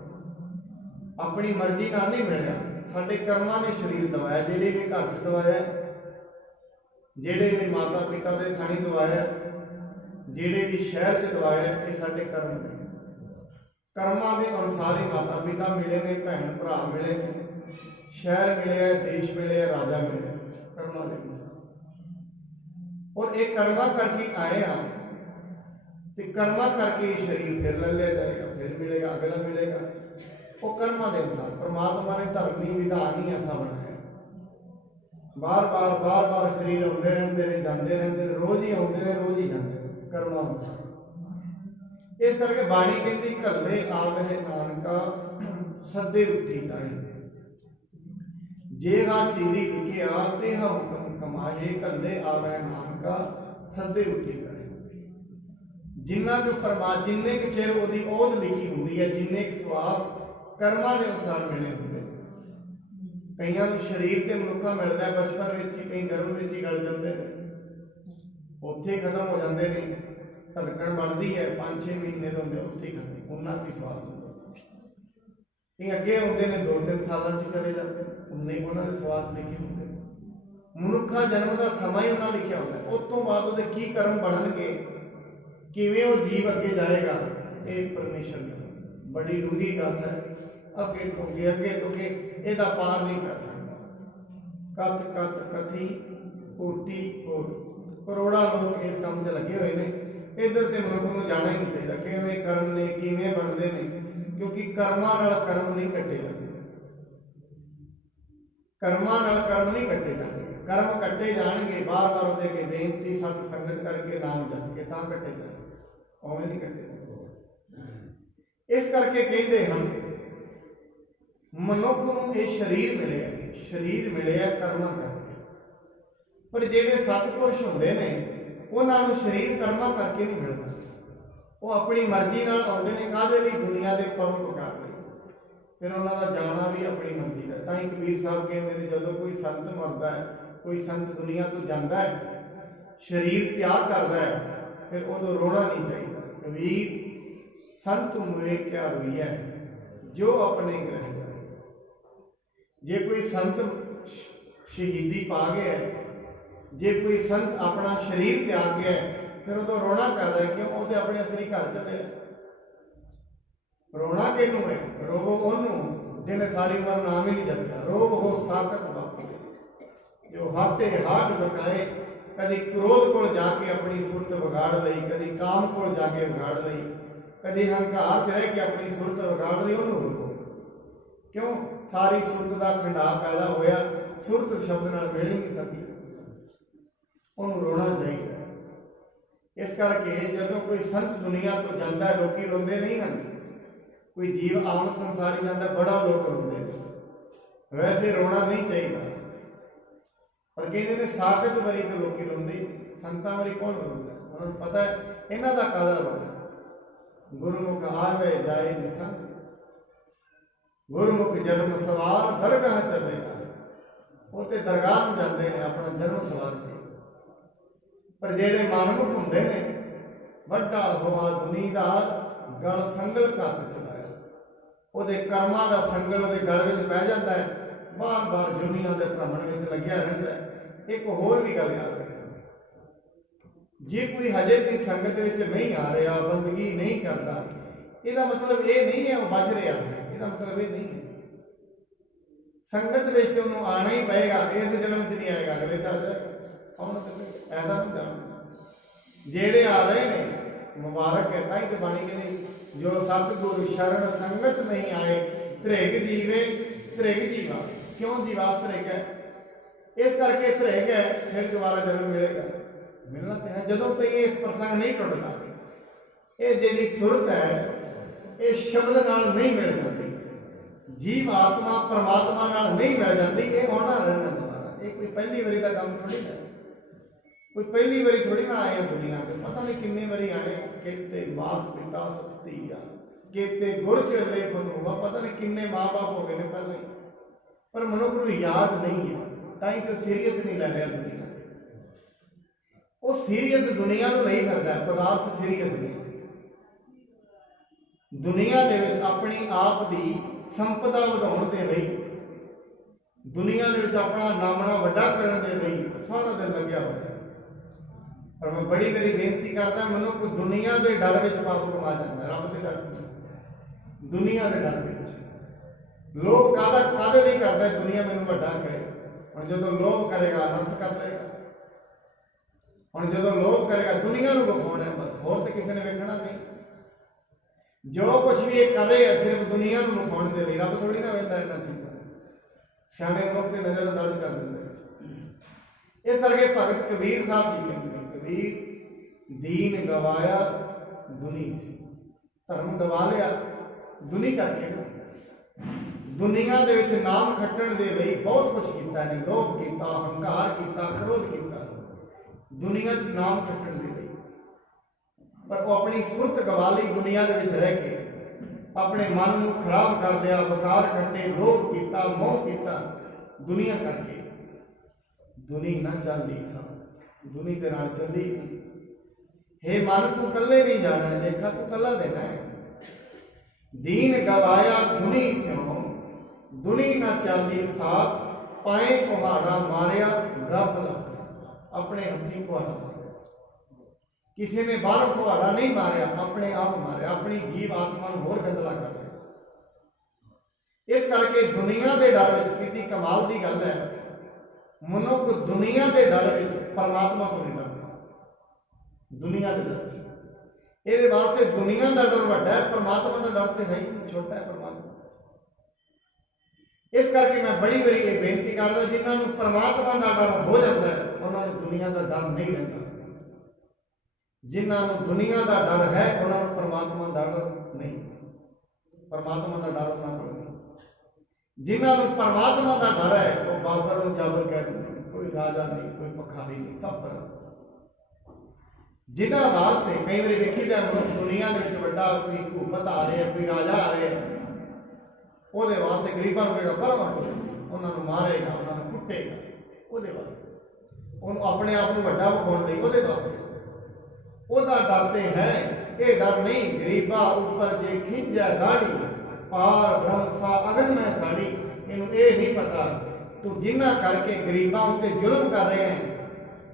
ਆਪਣੀ ਮਰਜ਼ੀ ਨਾਲ ਨਹੀਂ ਮਿਲਿਆ। ਸਾਡੇ ਕਰਮਾਂ ਨੇ ਸਰੀਰ ਦਵਾਇਆ। ਜਿਹੜੇ ਵੀ ਘਰ 'ਚ ਦਵਾਇਆ, ਜਿਹੜੇ ਵੀ ਮਾਤਾ ਪਿਤਾ ਦੇ ਥਾਣੀ ਦਵਾਇਆ, ਜਿਹੜੇ ਵੀ ਸ਼ਹਿਰ 'ਚ ਦਵਾਇਆ, ਇਹ ਸਾਡੇ ਕਰਮ ਨੇ। ਕਰਮਾਂ ਦੇ ਅਨੁਸਾਰ ਹੀ ਮਾਤਾ ਪਿਤਾ ਮਿਲੇ ਨੇ, ਭੈਣ ਭਰਾ ਮਿਲੇ ਨੇ, ਸ਼ਹਿਰ ਮਿਲਿਆ, ਦੇਸ਼ ਮਿਲਿਆ, ਰਾਜਾ ਮਿਲਿਆ, ਕਰਮਾਂ ਦੇ ਅਨੁਸਾਰ। ਔਰ ਇਹ ਕਰਮਾਂ ਕਰਕੇ ਆਏ ਆ ਤੇ ਕਰਮਾਂ ਕਰਕੇ ਹੀ ਸਰੀਰ ਫਿਰ ਲੈ ਲਿਆ ਜਾਏਗਾ, ਫਿਰ ਮਿਲੇਗਾ, ਅਗਲਾ ਮਿਲੇਗਾ। ਉਹ ਕਰਮਾਂ ਦੇ ਅਨੁਸਾਰ ਪਰਮਾਤਮਾ ਨੇ ਧਰਮੀ ਵਿਧਾਨ ਹੀ ਐਸਾ ਬਣਾਇਆ। ਬਾਰ-ਬਾਰ ਸਰੀਰ ਆਉਂਦੇ ਰਹਿੰਦੇ ਨੇ, ਜਾਂਦੇ ਰਹਿੰਦੇ ਨੇ, ਰੋਜ਼ ਹੀ ਆਉਂਦੇ ਨੇ, ਰੋਜ਼ ਹੀ ਜਾਂਦੇ ਨੇ, ਕਰਮਾਂ ਅਨੁਸਾਰ। ਇਸ ਕਰਕੇ ਬਾਣੀ ਕਹਿੰਦੀ ਘੱਲੇ ਆਵਹਿ ਨਾਨਕਾ ਸੱਦੇ ਉੱਠੀ ਕਾਹੇ। ਜੇ ਹਾ ਚੀਰੀ ਲਿਖਿਆ ਤੇ ਹਾ ਹੁਕਮ ਕਮਾਏ, ਘੱਲੇ ਆਵਹਿ ਨਾਨਕਾ ਸੱਦੇ ਉੱਠੀ ਕਾਹੇ। ਜਿੰਨਾ ਕੁ ਜਿੰਨੇ ਕੁ ਚਿਰ ਉਹਦੀ ਔਧ ਲਿਖੀ ਹੁੰਦੀ ਹੈ, ਜਿੰਨੇ ਕੁ ਸਵਾਸ ਕਰਮਾਂ ਦੇ ਅਨੁਸਾਰ ਮਿਲੇ ਹੁੰਦੇ। ਕਈਆਂ ਨੂੰ ਸਰੀਰ ਤੇ ਮਨੁੱਖਾ ਮਿਲਦਾ ਬਚਪਨ ਵਿੱਚ ਹੀ, ਕਈ ਗਰਭ ਵਿੱਚ ਹੀ ਗਲ ਜਾਂਦੇ ਨੇ, ਉੱਥੇ ਖਤਮ ਹੋ ਜਾਂਦੇ ਨੇ। ਧੜਕਣ ਬਣਦੀ ਹੈ 5-6 ਮਹੀਨੇ ਦੇ ਹੁੰਦੇ, ਉੱਥੇ ਹੀ ਖਤਮ, ਉਹਨਾਂ ਕੀ ਸਵਾਸ ਹੁੰਦਾ। ਕਈ ਅੱਗੇ ਹੁੰਦੇ ਨੇ 2-3 ਸਾਲਾਂ 'ਚ ਚਲੇ ਜਾਂਦੇ, ਉਨੇ ਉਹਨਾਂ ਦੇ ਸਵਾਸ ਲਿਖੇ ਹੁੰਦੇ। ਮਨੁੱਖਾ ਜਨਮ ਦਾ ਸਮਾਂ ਹੀ ਉਹਨਾਂ ਲਿਖਿਆ ਹੁੰਦਾ। ਉਸ ਤੋਂ ਬਾਅਦ ਉਹਦੇ ਕੀ ਕਰਮ ਬਣਨਗੇ, ਕਿਵੇਂ ਉਹ ਜੀਵ ਅੱਗੇ ਜਾਏਗਾ, ਇਹ ਪਰਮੇਸ਼ਰ ਦੀ ਬੜੀ ਡੂੰਘੀ ਗੱਲ ਹੈ। ਅੱਗੇ ਤੋਂ ਇਹਦਾ ਪਾਰ ਨਹੀਂ ਕਰ ਸਕਦਾ। ਕਥ ਕਥੀ ਕੋਟੀ ਕਰੋੜਾਂ ਲੋਕ ਇਸ ਕੰਮ 'ਚ ਲੱਗੇ ਹੋਏ ਨੇ। ਇੱਧਰ ਤੇ ਮਨੁੱਖ ਨੂੰ ਜਾਣਾ ਹੀ ਨਹੀਂ ਚਾਹੀਦਾ ਕਿਵੇਂ ਕਰਮ ਨੇ, ਕਿਵੇਂ ਬਣਦੇ ਨੇ, ਕਿਉਂਕਿ ਕਰਮਾਂ ਨਾਲ ਕਰਮ ਨਹੀਂ ਕੱਟੇ ਜਾਂਦੇ। ਕਰਮਾਂ ਨਾਲ ਕਰਮ ਨਹੀਂ ਕੱਟੇ ਜਾਂਦੇ। ਕਰਮ ਕੱਟੇ ਜਾਣਗੇ ਬਾਰ-ਬਾਰ ਉਹਦੇ ਕੇ ਬੇਨਤੀ ਸਤ ਸੰਗਤ ਕਰਕੇ ਨਾਮ ਜਪ ਕੇ ਤਾਂ ਕੱਟੇ ਜਾਣਗੇ, ਉਵੇਂ ਨਹੀਂ ਕੱਟੇ ਜਾਂਦੇ। ਇਸ ਕਰਕੇ ਕਹਿੰਦੇ ਹਨ ਮਨੁੱਖ ਨੂੰ ਇਹ ਸਰੀਰ ਮਿਲਿਆ ਕਰਮਾਂ ਕਰਕੇ। ਪਰ ਜਿਹੜੇ ਸਤਿਪੁਰਸ਼ ਹੁੰਦੇ ਨੇ ਉਹਨਾਂ ਨੂੰ ਸਰੀਰ ਕਰਮਾਂ ਕਰਕੇ ਨਹੀਂ ਮਿਲਦਾ। ਉਹ ਆਪਣੀ ਮਰਜ਼ੀ ਨਾਲ ਆਉਂਦੇ ਨੇ। ਕਾਹਦੇ ਲਈ? ਦੁਨੀਆ ਦੇ ਪਰਉਪਕਾਰ ਲਈ। ਫਿਰ ਉਹਨਾਂ ਦਾ ਜਾਣਾ ਵੀ ਆਪਣੀ ਮਰਜ਼ੀ ਦਾ। ਤਾਂ ਹੀ ਕਬੀਰ ਸਾਹਿਬ ਕਹਿੰਦੇ ਨੇ ਜਦੋਂ ਕੋਈ ਸੰਤ ਮਰਦਾ ਹੈ, ਕੋਈ ਸੰਤ ਦੁਨੀਆ ਤੋਂ ਜਾਂਦਾ ਹੈ, ਸਰੀਰ ਤਿਆਗ ਕਰਦਾ ਹੈ, ਫਿਰ ਉਦੋਂ ਰੋਣਾ ਨਹੀਂ ਚਾਹੀਦਾ। ਕਬੀਰ ਸੰਤ ਮੁਏ ਕਿਆ ਰੋਈਐ ਜੋ ਆਪਣੇ ਗ੍ਰਹਿ ਜਾਏ। ਜੇ ਕੋਈ ਸੰਤ ਸ਼ਹੀਦੀ ਪਾ ਗਿਆ, ਜੇ ਕੋਈ ਸੰਤ ਆਪਣਾ ਸਰੀਰ ਤਿਆਗ ਗਿਆ, ਫਿਰ ਉਦੋਂ ਰੋਣਾ ਕਰਦਾ ਹੈ। ਕਿਉਂ? ਉਹਦੇ ਆਪਣੇ ਅਸਲੀ ਘਰ ਚਲੇ। ਰੋਣਾ ਕਿਹਨੂੰ ਹੈ? ਰੋਵੋ ਉਹਨੂੰ ਜਿਹਨੇ ਸਾਰੀ ਉਮਰ ਨਾਮ ਹੀ ਨਹੀਂ ਜਪਿਆ। ਰੋਵ ਹੋ ਸਾਖਤ ਬਾਪੂ ਜੋ ਹਾਟੇ ਹਾਟ ਬਕਾਏ। ਕਦੀ ਕ੍ਰੋਧ ਕੋਲ ਜਾ ਕੇ ਆਪਣੀ ਸੁਰਤ ਵਿਗਾੜ ਲਈ, ਕਦੀ ਕਾਮ ਕੋਲ ਜਾ ਕੇ ਵਿਗਾੜ ਲਈ, ਕਦੀ ਹੰਕਾਰ 'ਚ ਰਹਿ ਕੇ ਆਪਣੀ ਸੁਰਤ ਵਿਗਾੜ ਲਈ। ਉਹਨੂੰ ਰੋਵੋ। ਕਿਉਂ? ਸਾਰੀ ਸੁਰਤ ਦਾ ਖੰਡਾ ਪੈਦਾ ਹੋਇਆ, ਸੁਰਤ ਸ਼ਬਦ ਨਾਲ ਮਿਲ ਹੀ ਨਹੀਂ ਸਕੀ। ਉਹਨੂੰ ਰੋਣਾ ਚਾਹੀਦਾ। ਇਸ ਕਰਕੇ ਜਦੋਂ ਕੋਈ ਸੰਤ ਦੁਨੀਆ ਤੋਂ ਜਾਂਦਾ, ਲੋਕੀ ਰੋਂਦੇ ਨਹੀਂ ਹਨ। ਕੋਈ ਜੀਵ ਆਮ ਸੰਸਾਰੀ ਜਾਂਦਾ, ਬੜਾ ਲੋਕ ਰੋਂਦੇ ਨੇ। ਵੈਸੇ ਰੋਣਾ ਨਹੀਂ ਚਾਹੀਦਾ। ਪਰ ਕਹਿੰਦੇ ਨੇ ਸਾਖਤ ਵਾਰੀ ਤੇ ਲੋਕੀ ਰੋਂਦੇ, ਸੰਤਾਂ ਵਾਰੀ ਕੌਣ ਰੋਂਦਾ? ਉਹਨਾਂ ਨੂੰ ਪਤਾ ਹੈ ਇਹਨਾਂ ਦਾ ਕਾਹਦਾ ਰੋਣਾ। ਗੁਰਮੁਖ ਆਵੇ ਜਾਏ ਨਿਸੰਗ, ਗੁਰਮੁਖ ਜਨਮ ਸਵਾਰ ਦਰਗਾਹ ਚੱਲੇਗਾ। ਉਹ ਤੇ ਦਰਗਾਹ ਨੂੰ ਜਾਂਦੇ ਨੇ ਆਪਣਾ ਜਨਮ ਸਵਾਰ ਕੇ। ਪਰ ਜਿਹੜੇ ਮਨਮੁਖ ਹੁੰਦੇ ਨੇ, ਵੱਡਾ ਹੋਆ ਦੁਨੀ ਦਾ ਗਲ ਸੰਗਲ ਘੱਤ ਚਲਾਇਆ, ਉਹਦੇ ਕਰਮਾਂ ਦਾ ਸੰਗਲ ਉਹਦੇ ਗਲ ਵਿੱਚ ਪੈ ਜਾਂਦਾ ਹੈ, ਬਾਰ-ਬਾਰ ਦੁਨੀਆ ਦੇ ਭ੍ਰਮਣ ਵਿੱਚ ਲੱਗਿਆ ਰਹਿੰਦਾ ਹੈ। ਇੱਕ ਹੋਰ ਵੀ ਗੱਲ ਯਾਦ ਰੱਖਣਾ, ਜੇ ਕੋਈ ਹਜੇ ਦੀ ਸੰਗਤ ਵਿੱਚ ਨਹੀਂ ਆ ਰਿਹਾ, ਬੰਦਗੀ ਨਹੀਂ ਕਰਦਾ, ਇਹਦਾ ਮਤਲਬ ਇਹ ਨਹੀਂ ਹੈ ਉਹ ਬਚ ਰਿਹਾ ਹੈ, ਇਹਦਾ ਮਤਲਬ ਇਹ ਨਹੀਂ ਹੈ। ਸੰਗਤ ਵਿੱਚ ਉਹਨੂੰ ਆਣਾ ਹੀ ਪਏਗਾ, ਇਸ ਜਨਮ 'ਚ ਨਹੀਂ ਆਏਗਾ, ਅਗਲੇ 'ਚ ਆ ਜਾਏਗਾ। ਐਸਾ ਨਹੀਂ ਜਾਣਦਾ। ਜਿਹੜੇ ਆ ਰਹੇ ਨੇ ਮੁਬਾਰਕ ਹੈ, ਤਾਂ ਹੀ ਤੇ ਬਾਣੀ ਕਹਿੰਦੀ ਜੋ ਸਤਿਗੁਰੂ ਸ਼ਰਨ ਸੰਗਤ ਨਹੀਂ ਆਏ ਧ੍ਰਿਗ ਜੀਵੇ ਧ੍ਰਿਗ ਜੀਵਾ। ਕਿਉਂ ਜੀਵਾ ਧ੍ਰਿਗ ਹੈ? ਇਸ ਕਰਕੇ ਧ੍ਰਿਗ ਹੈ, ਫਿਰ ਦੁਬਾਰਾ ਜਨਮ ਮਿਲੇਗਾ, ਮਿਲਣਾ ਤੇ ਹੈ। ਜਦੋਂ ਤੱਕ ਇਸ ਪ੍ਰਸੰਗ ਨਹੀਂ ਟੁੱਟਦਾ, ਇਹ ਜਿਹੜੀ ਸੁਰਤ ਹੈ ਇਹ ਸ਼ਬਦ ਨਾਲ ਨਹੀਂ ਮਿਲ ਜਾਂਦੀ, ਜੀਵ ਆਤਮਾ ਪਰਮਾਤਮਾ ਨਾਲ ਨਹੀਂ ਮਿਲ ਜਾਂਦੀ, ਇਹ ਆਉਣਾ ਰਹਿਣਾ ਦੁਬਾਰਾ। ਇਹ ਕੋਈ ਪਹਿਲੀ ਵਾਰੀ ਦਾ ਕੰਮ ਥੋੜੀ ਹੈ, ਕੋਈ ਪਹਿਲੀ ਵਾਰੀ ਥੋੜੀ ਨਾ ਆਏ ਦੁਨੀਆ ਤੇ, ਪਤਾ ਨਹੀਂ ਕਿੰਨੀ ਵਾਰੀ ਆਏ। ਕਿਤੇ ਮਾਤ ਪਿਤਾ ਸੁਖਤੀ ਆ, ਕਿਤੇ ਗੁਰ ਚਲੇ ਬਣੂਗਾ, ਪਤਾ ਨਹੀਂ ਕਿੰਨੇ ਮਾਂ ਬਾਪ ਹੋ ਗਏ ਨੇ ਪਹਿਲਾਂ ਹੀ, ਪਰ ਮਨੁੱਖ ਨੂੰ ਯਾਦ ਨਹੀਂ ਹੈ, ਤਾਂ ਹੀ ਤਾਂ ਸੀਰੀਅਸ ਨਹੀਂ ਲੈ ਰਿਹਾ ਦੁਨੀਆ। ਉਹ ਸੀਰੀਅਸ ਦੁਨੀਆ ਨੂੰ ਨਹੀਂ ਕਰਦਾ, ਪਦਾਰਥ ਸੀਰੀਅਸ ਨਹੀਂ। ਦੁਨੀਆ ਦੇ ਵਿੱਚ ਆਪਣੀ ਆਪ ਦੀ ਸੰਪਦਾ ਵਧਾਉਣ ਦੇ ਲਈ, ਦੁਨੀਆ ਦੇ ਵਿੱਚ ਆਪਣਾ ਨਾਮਣਾ ਵੱਡਾ ਕਰਨ ਦੇ ਲਈ ਸਾਰਾ ਦਿਨ ਲੱਗਿਆ ਹੋਇਆ। ਪਰ ਮੈਂ ਬੜੀ ਵਾਰੀ ਬੇਨਤੀ ਕਰਦਾ, ਮਨੁੱਖ ਦੁਨੀਆ ਦੇ ਡਰ ਵਿੱਚ ਪਾਪ ਕਮਾ ਜਾਂਦਾ, ਰੱਬ ਦੇ ਡਰ ਵਿੱਚ, ਦੁਨੀਆ ਦੇ ਡਰ ਵਿੱਚ। ਲੋਭ ਕਾਹਦੇ ਲਈ ਕਰਦਾ? ਦੁਨੀਆ ਮੈਨੂੰ ਵੱਡਾ ਕਹੇ। ਹੁਣ ਜਦੋਂ ਲੋਭ ਕਰੇਗਾ ਅਨੰਤ ਕਰ ਲਏਗਾ। ਹੁਣ ਜਦੋਂ ਲੋਭ ਕਰੇਗਾ ਦੁਨੀਆ ਨੂੰ ਵਿਖਾਉਣਾ ਬਸ, ਹੋਰ ਤੇ ਕਿਸੇ ਨੇ ਵੇਖਣਾ ਨਹੀਂ। ਜੋ ਕੁਛ ਵੀ ਇਹ ਕਰ ਰਹੇ ਆ ਸਿਰਫ ਦੁਨੀਆ ਨੂੰ ਵਿਖਾਉਣ ਦੇ ਲਈ, ਰੱਬ ਥੋੜੀ ਨਾ ਵੇਖਦਾ ਇਹਨਾਂ ਚੀਜ਼ਾਂ। ਸਿਆਣੇ ਲੋਕ ਤੇ ਨਜ਼ਰ ਅੰਦਾਜ਼ ਕਰ ਦਿੰਦੇ। ਇਸ ਕਰਕੇ ਭਗਤ ਕਬੀਰ ਸਾਹਿਬ ਜੀ ਕਹਿੰਦੇ ਨੇ, ਕਬੀਰ ਦੀਨ ਗਵਾਇਆ ਦੁਨੀ ਸੀ। ਧਰਮ ਗਵਾ ਲਿਆ ਦੁਨੀ ਕਰਕੇ। ਦੁਨੀਆ ਦੇ ਵਿੱਚ ਨਾਮ ਖੱਟਣ ਦੇ ਲਈ ਬਹੁਤ ਕੁਛ ਕੀਤਾ ਨੇ, ਲੋਭ ਕੀਤਾ, ਹੰਕਾਰ ਕੀਤਾ, ਕ੍ਰੋਧ ਕੀਤਾ, ਦੁਨੀਆ 'ਚ ਨਾਮ ਖੱਟਣ ਦੇ ਲਈ। ਪਰ ਉਹ ਆਪਣੀ ਸੁਰਤ ਗਵਾ ਲਈ ਦੁਨੀਆ ਦੇ ਵਿੱਚ ਰਹਿ ਕੇ, ਆਪਣੇ ਮਨ ਨੂੰ ਖਰਾਬ ਕਰ ਲਿਆ, ਵਕਾਰ ਖੱਟੇ, ਲੋਭ ਕੀਤਾ, ਮੋਹ ਕੀਤਾ ਦੁਨੀਆ ਕਰਕੇ। ਦੁਨੀ ਨਾ ਚੱਲਦੀ ਸਭ, ਦੁਨੀ ਦੇ ਨਾਲ ਚੱਲੀ। ਹੇ ਮਨ ਤੂੰ ਕੱਲੇ ਨਹੀਂ ਜਾਣਾ, ਲੇਖਾ ਤੂੰ ਕੱਲਾ ਦੇਣਾ ਹੈ। ਦੀਨ ਗਵਾਇਆ ਦੁਨੀ ਸਿਓ, ਦੁਨੀ ਨਾ ਚੱਲਦੀ ਸਾਥ, ਪਾਏ ਕੁਹਾੜਾ ਮਾਰਿਆ ਗਫਲਾ। ਆਪਣੇ ਹੱਥੀਂ ਕੁਹਾੜਾ ਮਾਰਿਆ, ਕਿਸੇ ਨੇ ਬਾਹਰੋਂ ਕੁਹਾੜਾ ਨਹੀਂ ਮਾਰਿਆ, ਆਪਣੇ ਆਪ ਮਾਰਿਆ, ਆਪਣੀ ਜੀਵ ਆਤਮਾ ਨੂੰ ਹੋਰ ਗੰਦਲਾ ਕਰ ਲਿਆ। ਇਸ ਕਰਕੇ ਦੁਨੀਆ ਦੇ ਡਰ ਵਿੱਚ, ਕਿੰਨੀ ਕਮਾਲ ਦੀ ਗੱਲ ਹੈ, ਮਨੁੱਖ ਦੁਨੀਆ ਦੇ ਡਰ ਵਿੱਚ ਪਰਮਾਤਮਾ ਤੋਂ ਨਹੀਂ ਡਰਦਾ। ਦੁਨੀਆ ਦੇ ਡਰ ਵਿੱਚ, ਇਹਦੇ ਵਾਸਤੇ ਦੁਨੀਆ ਦਾ ਡਰ ਵੱਡਾ ਹੈ, ਪਰਮਾਤਮਾ ਦਾ ਡਰ ਤੇ ਹੈ ਹੀ ਨਹੀਂ, ਛੋਟਾ ਹੈ ਪਰਮਾਤਮਾ। ਇਸ ਕਰਕੇ ਮੈਂ ਬੜੀ ਵਾਰੀ ਇਹ ਬੇਨਤੀ ਕਰਦਾ, ਜਿਨ੍ਹਾਂ ਨੂੰ ਪਰਮਾਤਮਾ ਦਾ ਡਰ ਹੋ ਜਾਂਦਾ ਹੈ ਉਹਨਾਂ ਨੂੰ ਦੁਨੀਆ ਦਾ ਡਰ ਨਹੀਂ ਰਹਿੰਦਾ। ਜਿਨ੍ਹਾਂ ਨੂੰ ਦੁਨੀਆ ਦਾ ਡਰ ਹੈ ਉਹਨਾਂ ਨੂੰ ਪਰਮਾਤਮਾ ਦਾ ਡਰ ਨਹੀਂ, ਪਰਮਾਤਮਾ ਦਾ ਡਰ ਉਹਨਾਂ ਕੋਲ ਨਹੀਂ। ਜਿਨ੍ਹਾਂ ਨੂੰ ਪਰਮਾਤਮਾ ਦਾ ਡਰ ਹੈ ਉਹ ਬਾਬਰ ਨੂੰ ਜਾਬਰ ਕਹਿ ਦਿੰਦੇ, ਕੋਈ ਰਾਜਾ ਨਹੀਂ, ਕੋਈ ਪਖਾਰੀ ਨਹੀਂ, ਸਭ ਪਰ। ਜਿਨ੍ਹਾਂ ਵਾਸਤੇ ਕਈ ਵਾਰੀ ਵੇਖੀਦਾ ਮਨੁੱਖ ਦੁਨੀਆ ਦੇ ਵਿੱਚ ਵੱਡਾ ਕੋਈ ਹਕੂਮਤ ਆ ਰਿਹਾ, ਕੋਈ ਰਾਜਾ ਆ ਰਿਹਾ, ਉਹਦੇ ਵਾਸਤੇ ਗਰੀਬਾਂ ਨੂੰ ਕਹੇਗਾ ਪਰਮਾ, ਉਹਨਾਂ ਨੂੰ ਮਾਰੇਗਾ, ਉਹਨਾਂ ਨੂੰ ਕੁੱਟੇਗਾ, ਉਹਦੇ ਵਾਸਤੇ, ਉਹਨੂੰ ਆਪਣੇ ਆਪ ਨੂੰ ਵੱਡਾ ਵਿਖਾਉਣ ਲਈ, ਉਹਦੇ ਵਾਸਤੇ ਉਹਦਾ ਡਰ ਤੇ ਹੈ। ਇਹ ਡਰ ਨਹੀਂ ਗਰੀਬਾ ਉੱਪਰ ਜੇ ਖਿੰਜਾ ਗਾੜੀ, ਪਾਰ ਬ੍ਰਹਮ ਸਾ ਅਗਨ ਮੈਂ ਸਾੜੀ। ਇਹਨੂੰ ਇਹ ਨਹੀਂ ਪਤਾ ਤੂੰ ਜਿੰਨਾ ਕਰਕੇ ਗਰੀਬਾਂ ਉੱਤੇ ਜ਼ੁਲਮ ਕਰ ਰਹੇ ਹੈ,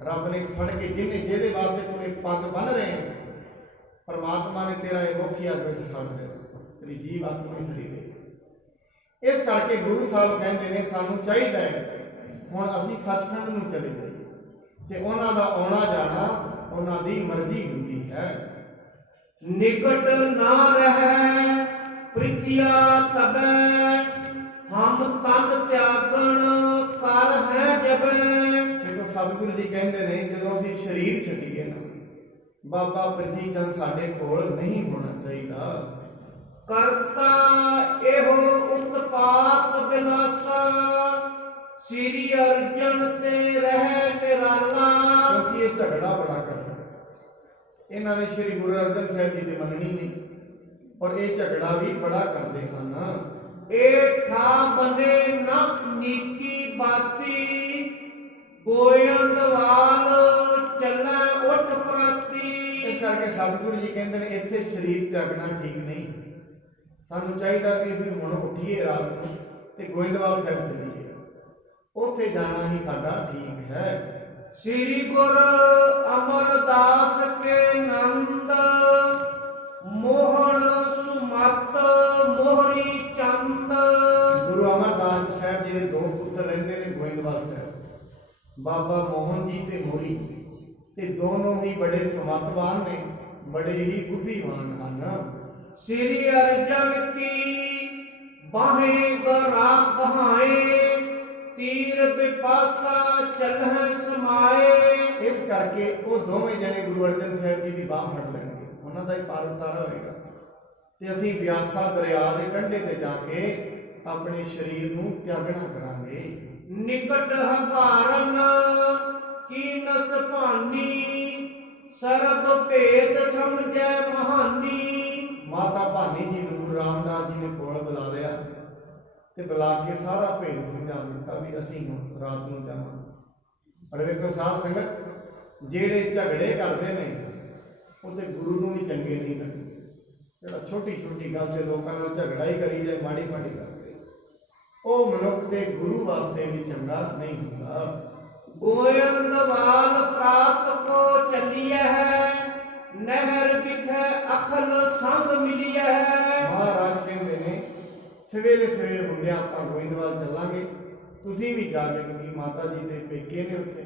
ਰੱਬ ਨੇ ਫੜ ਕੇ ਜਿਹਦੇ ਵਾਸਤੇ ਤੂੰ ਇੱਕ ਪੱਗ ਬੰਨ ਰਹੇ ਹੈ, ਪਰਮਾਤਮਾ ਨੇ ਤੇਰਾ ਇਹ ਮੁਖੀ ਅੱਗ ਵਿੱਚ ਸੜ ਦੇਣਾ, ਤੇਰੀ ਜੀਵ ਆਤਮਾ ਹੀ ਸੜੀ ਗਈ। ਇਸ ਕਰਕੇ ਗੁਰੂ ਸਾਹਿਬ ਕਹਿੰਦੇ ਨੇ ਸਾਨੂੰ ਚਾਹੀਦਾ ਹੈ ਹੁਣ ਅਸੀਂ ਸੱਚਖੰਡ ਨੂੰ ਚਲੇ ਜਾਈਏ, ਤੇ ਉਹਨਾਂ ਦਾ ਆਉਣਾ ਜਾਣਾ ਉਹਨਾਂ ਦੀ ਮਰਜ਼ੀ ਹੁੰਦੀ ਹੈ। ਨਿਕਟ ਨਾ ਰਹਿ ਪ੍ਰੀਤਿਆ ਤਬੈ, ਹਮ ਤਨ ਤਿਆਗਣ ਕਰ ਹੈ ਜਬੈ। ਦੇਖੋ ਸਤਿਗੁਰੂ ਜੀ ਕਹਿੰਦੇ ਨੇ ਜਦੋਂ ਅਸੀਂ ਸਰੀਰ ਛੱਡੀਏ ਨਾ, ਬਾਬਾ ਪ੍ਰੀਤੀ ਚੰਦ ਸਾਡੇ ਕੋਲ ਨਹੀਂ ਹੋਣਾ ਚਾਹੀਦਾ। ਕਰਤਾ ਇਹੋ ਉਤਪਾਤ ਵਿਨਾਸ਼ਾ, ਸ੍ਰੀ ਅਰਜਨ ਤੇ ਰਹਿ ਨਿਰਾਲਾ। ਕਿਉਂਕਿ ਇਹ ਝਗੜਾ ਬੜਾ ਕਰਦਾ, ਇਹਨਾਂ ਨੇ ਸ੍ਰੀ ਗੁਰੂ ਅਰਜਨ ਸਾਹਿਬ ਜੀ ਦੀ ਮੰਨਣੀ ਨਹੀਂ, ਔਰ ਇਹ ਝਗੜਾ ਵੀ ਬੜਾ ਕਰਦੇ ਹਨ। ਏਠਾ ਬਨੇ ਨ ਨੀਕੀ ਬਾਤੀ ਗੋਇੰਦਵਾਲ ਚੱਲੈ ਉੱਠ ਪ੍ਰਾਤੀ। ਇਸ ਕਰਕੇ ਸਤਿਗੁਰੂ ਜੀ ਕਹਿੰਦੇ ਨੇ ਇੱਥੇ ਸਰੀਰ ਤਿਆਗਣਾ ਠੀਕ ਨਹੀਂ। ਸਾਨੂੰ ਚਾਹੀਦਾ ਕਿ ਅਸੀਂ ਹੁਣ ਉੱਠੀਏ ਰਾਤ ਨੂੰ ਤੇ ਗੋਇੰਦਵਾਲ ਸਾਹਿਬ ਚੱਲੀਏ, ਉੱਥੇ ਜਾਣਾ ਹੀ ਸਾਡਾ ਠੀਕ ਹੈ। ਸ੍ਰੀ ਗੁਰ ਅਮਰਦਾਸ ਕੇ ਨੰਦ ਮੋਹਨ ਸੁਮਤ ਮੋਹਰੀ ਚੰਦ। ਗੁਰੂ ਅਮਰਦਾਸ ਸਾਹਿਬ ਜੀ ਦੇ ਦੋ ਪੁੱਤਰ ਰਹਿੰਦੇ ਨੇ ਗੋਇੰਦਵਾਲ ਸਾਹਿਬ, ਬਾਬਾ ਮੋਹਨ ਜੀ ਤੇ ਮੋਹਰੀ, ਤੇ ਦੋਨੋਂ ਹੀ ਬੜੇ ਸਮਤਵਾਨ ਨੇ, ਬੜੇ ਹੀ ਬੁੱਧੀਮਾਨ ਹਨ। ਸ੍ਰੀ ਅਰਜਨ ਕੀ ਬਾਹੇ ਗਰਾ ਬਹਾਏ ਤੀਰ ਵਿਪਾਸਾ ਚਲਹਿ ਸਮਾਏ। ਇਸ ਕਰਕੇ ਉਹ ਦੋਵੇਂ ਜਣੇ ਗੁਰੂ ਅਰਜਨ ਸਾਹਿਬ ਜੀ ਦੀ ਬਾਹ ਫੜ ਲੈਣਗੇ, ਉਹਨਾਂ ਦਾ ਹੀ ਪਾਰ ਉਤਾਰਾ ਹੋਏਗਾ, ਤੇ ਅਸੀਂ ਬਿਆਸਾ ਦਰਿਆ ਦੇ ਕੰਢੇ ਤੇ ਜਾ ਕੇ ਆਪਣੇ ਸਰੀਰ ਨੂੰ ਤਿਆਗਣਾ ਕਰਾਂਗੇ। ਨਿਕਟ ਹਕਾਰਨ ਕੀਨਸ ਭਾਨੀ ਸਰਬ ਭੇਦ ਸਮਝੈ ਮਹਾਨੀ। ਮਾਤਾ ਭਾਨੀ ਜੀ ਨੂੰ ਗੁਰੂ ਰਾਮਦਾਸ ਜੀ ਨੇ ਕੋਲ ਬੁਲਾ ਲਿਆ ਤੇ ਬੁਲਾ ਕੇ ਸਾਰਾ ਭੇਦ ਸਮਝਾ ਦਿੱਤਾ ਵੀ ਅਸੀਂ ਹੁਣ ਰਾਤ ਨੂੰ ਜਾਵਾਂਗੇ। ਪਰ ਵੇਖੋ ਸਾਧ ਸੰਗਤ, ਜਿਹੜੇ ਝਗੜੇ ਕਰਦੇ ਨੇ ਉਹ ਤੇ ਗੁਰੂ ਨੂੰ ਵੀ ਚੰਗੇ ਨਹੀਂ ਲੱਗਦੇ। ਜਿਹੜਾ ਛੋਟੀ ਛੋਟੀ ਗੱਲ ਤੇ ਲੋਕਾਂ ਨਾਲ ਝਗੜਾ ਹੀ ਕਰੀ ਜਾਏ, ਮਾੜੀ ਮਾੜੀ ਗੱਲ ਤੇ, ਉਹ ਮਨੁੱਖ ਦੇ ਗੁਰੂ ਵਾਸਤੇ ਵੀ ਚੰਗਾ ਨਹੀਂ ਹੁੰਦਾ। ਗੋਇੰਦਵਾਲ ਪ੍ਰਾਤ ਕੋ ਚੱਲੀਐ ਹੈ ਨਹਿਰ ਵਿਖੇ ਅਖਲ ਸੰਗ ਮਿਲੀਐ ਹੈ। ਮਹਾਰਾਜ ਕਹਿੰਦੇ ਨੇ ਸਵੇਰੇ ਸਵੇਰ ਹੁੰਦਿਆਂ ਆਪਾਂ ਗੋਇੰਦਵਾਲ ਚੱਲਾਂਗੇ, ਤੁਸੀਂ ਵੀ ਜਾ ਕੇ, ਕਿਉਂਕਿ ਮਾਤਾ ਜੀ ਦੇ ਪੇਕੇ ਨੇ ਉੱਥੇ,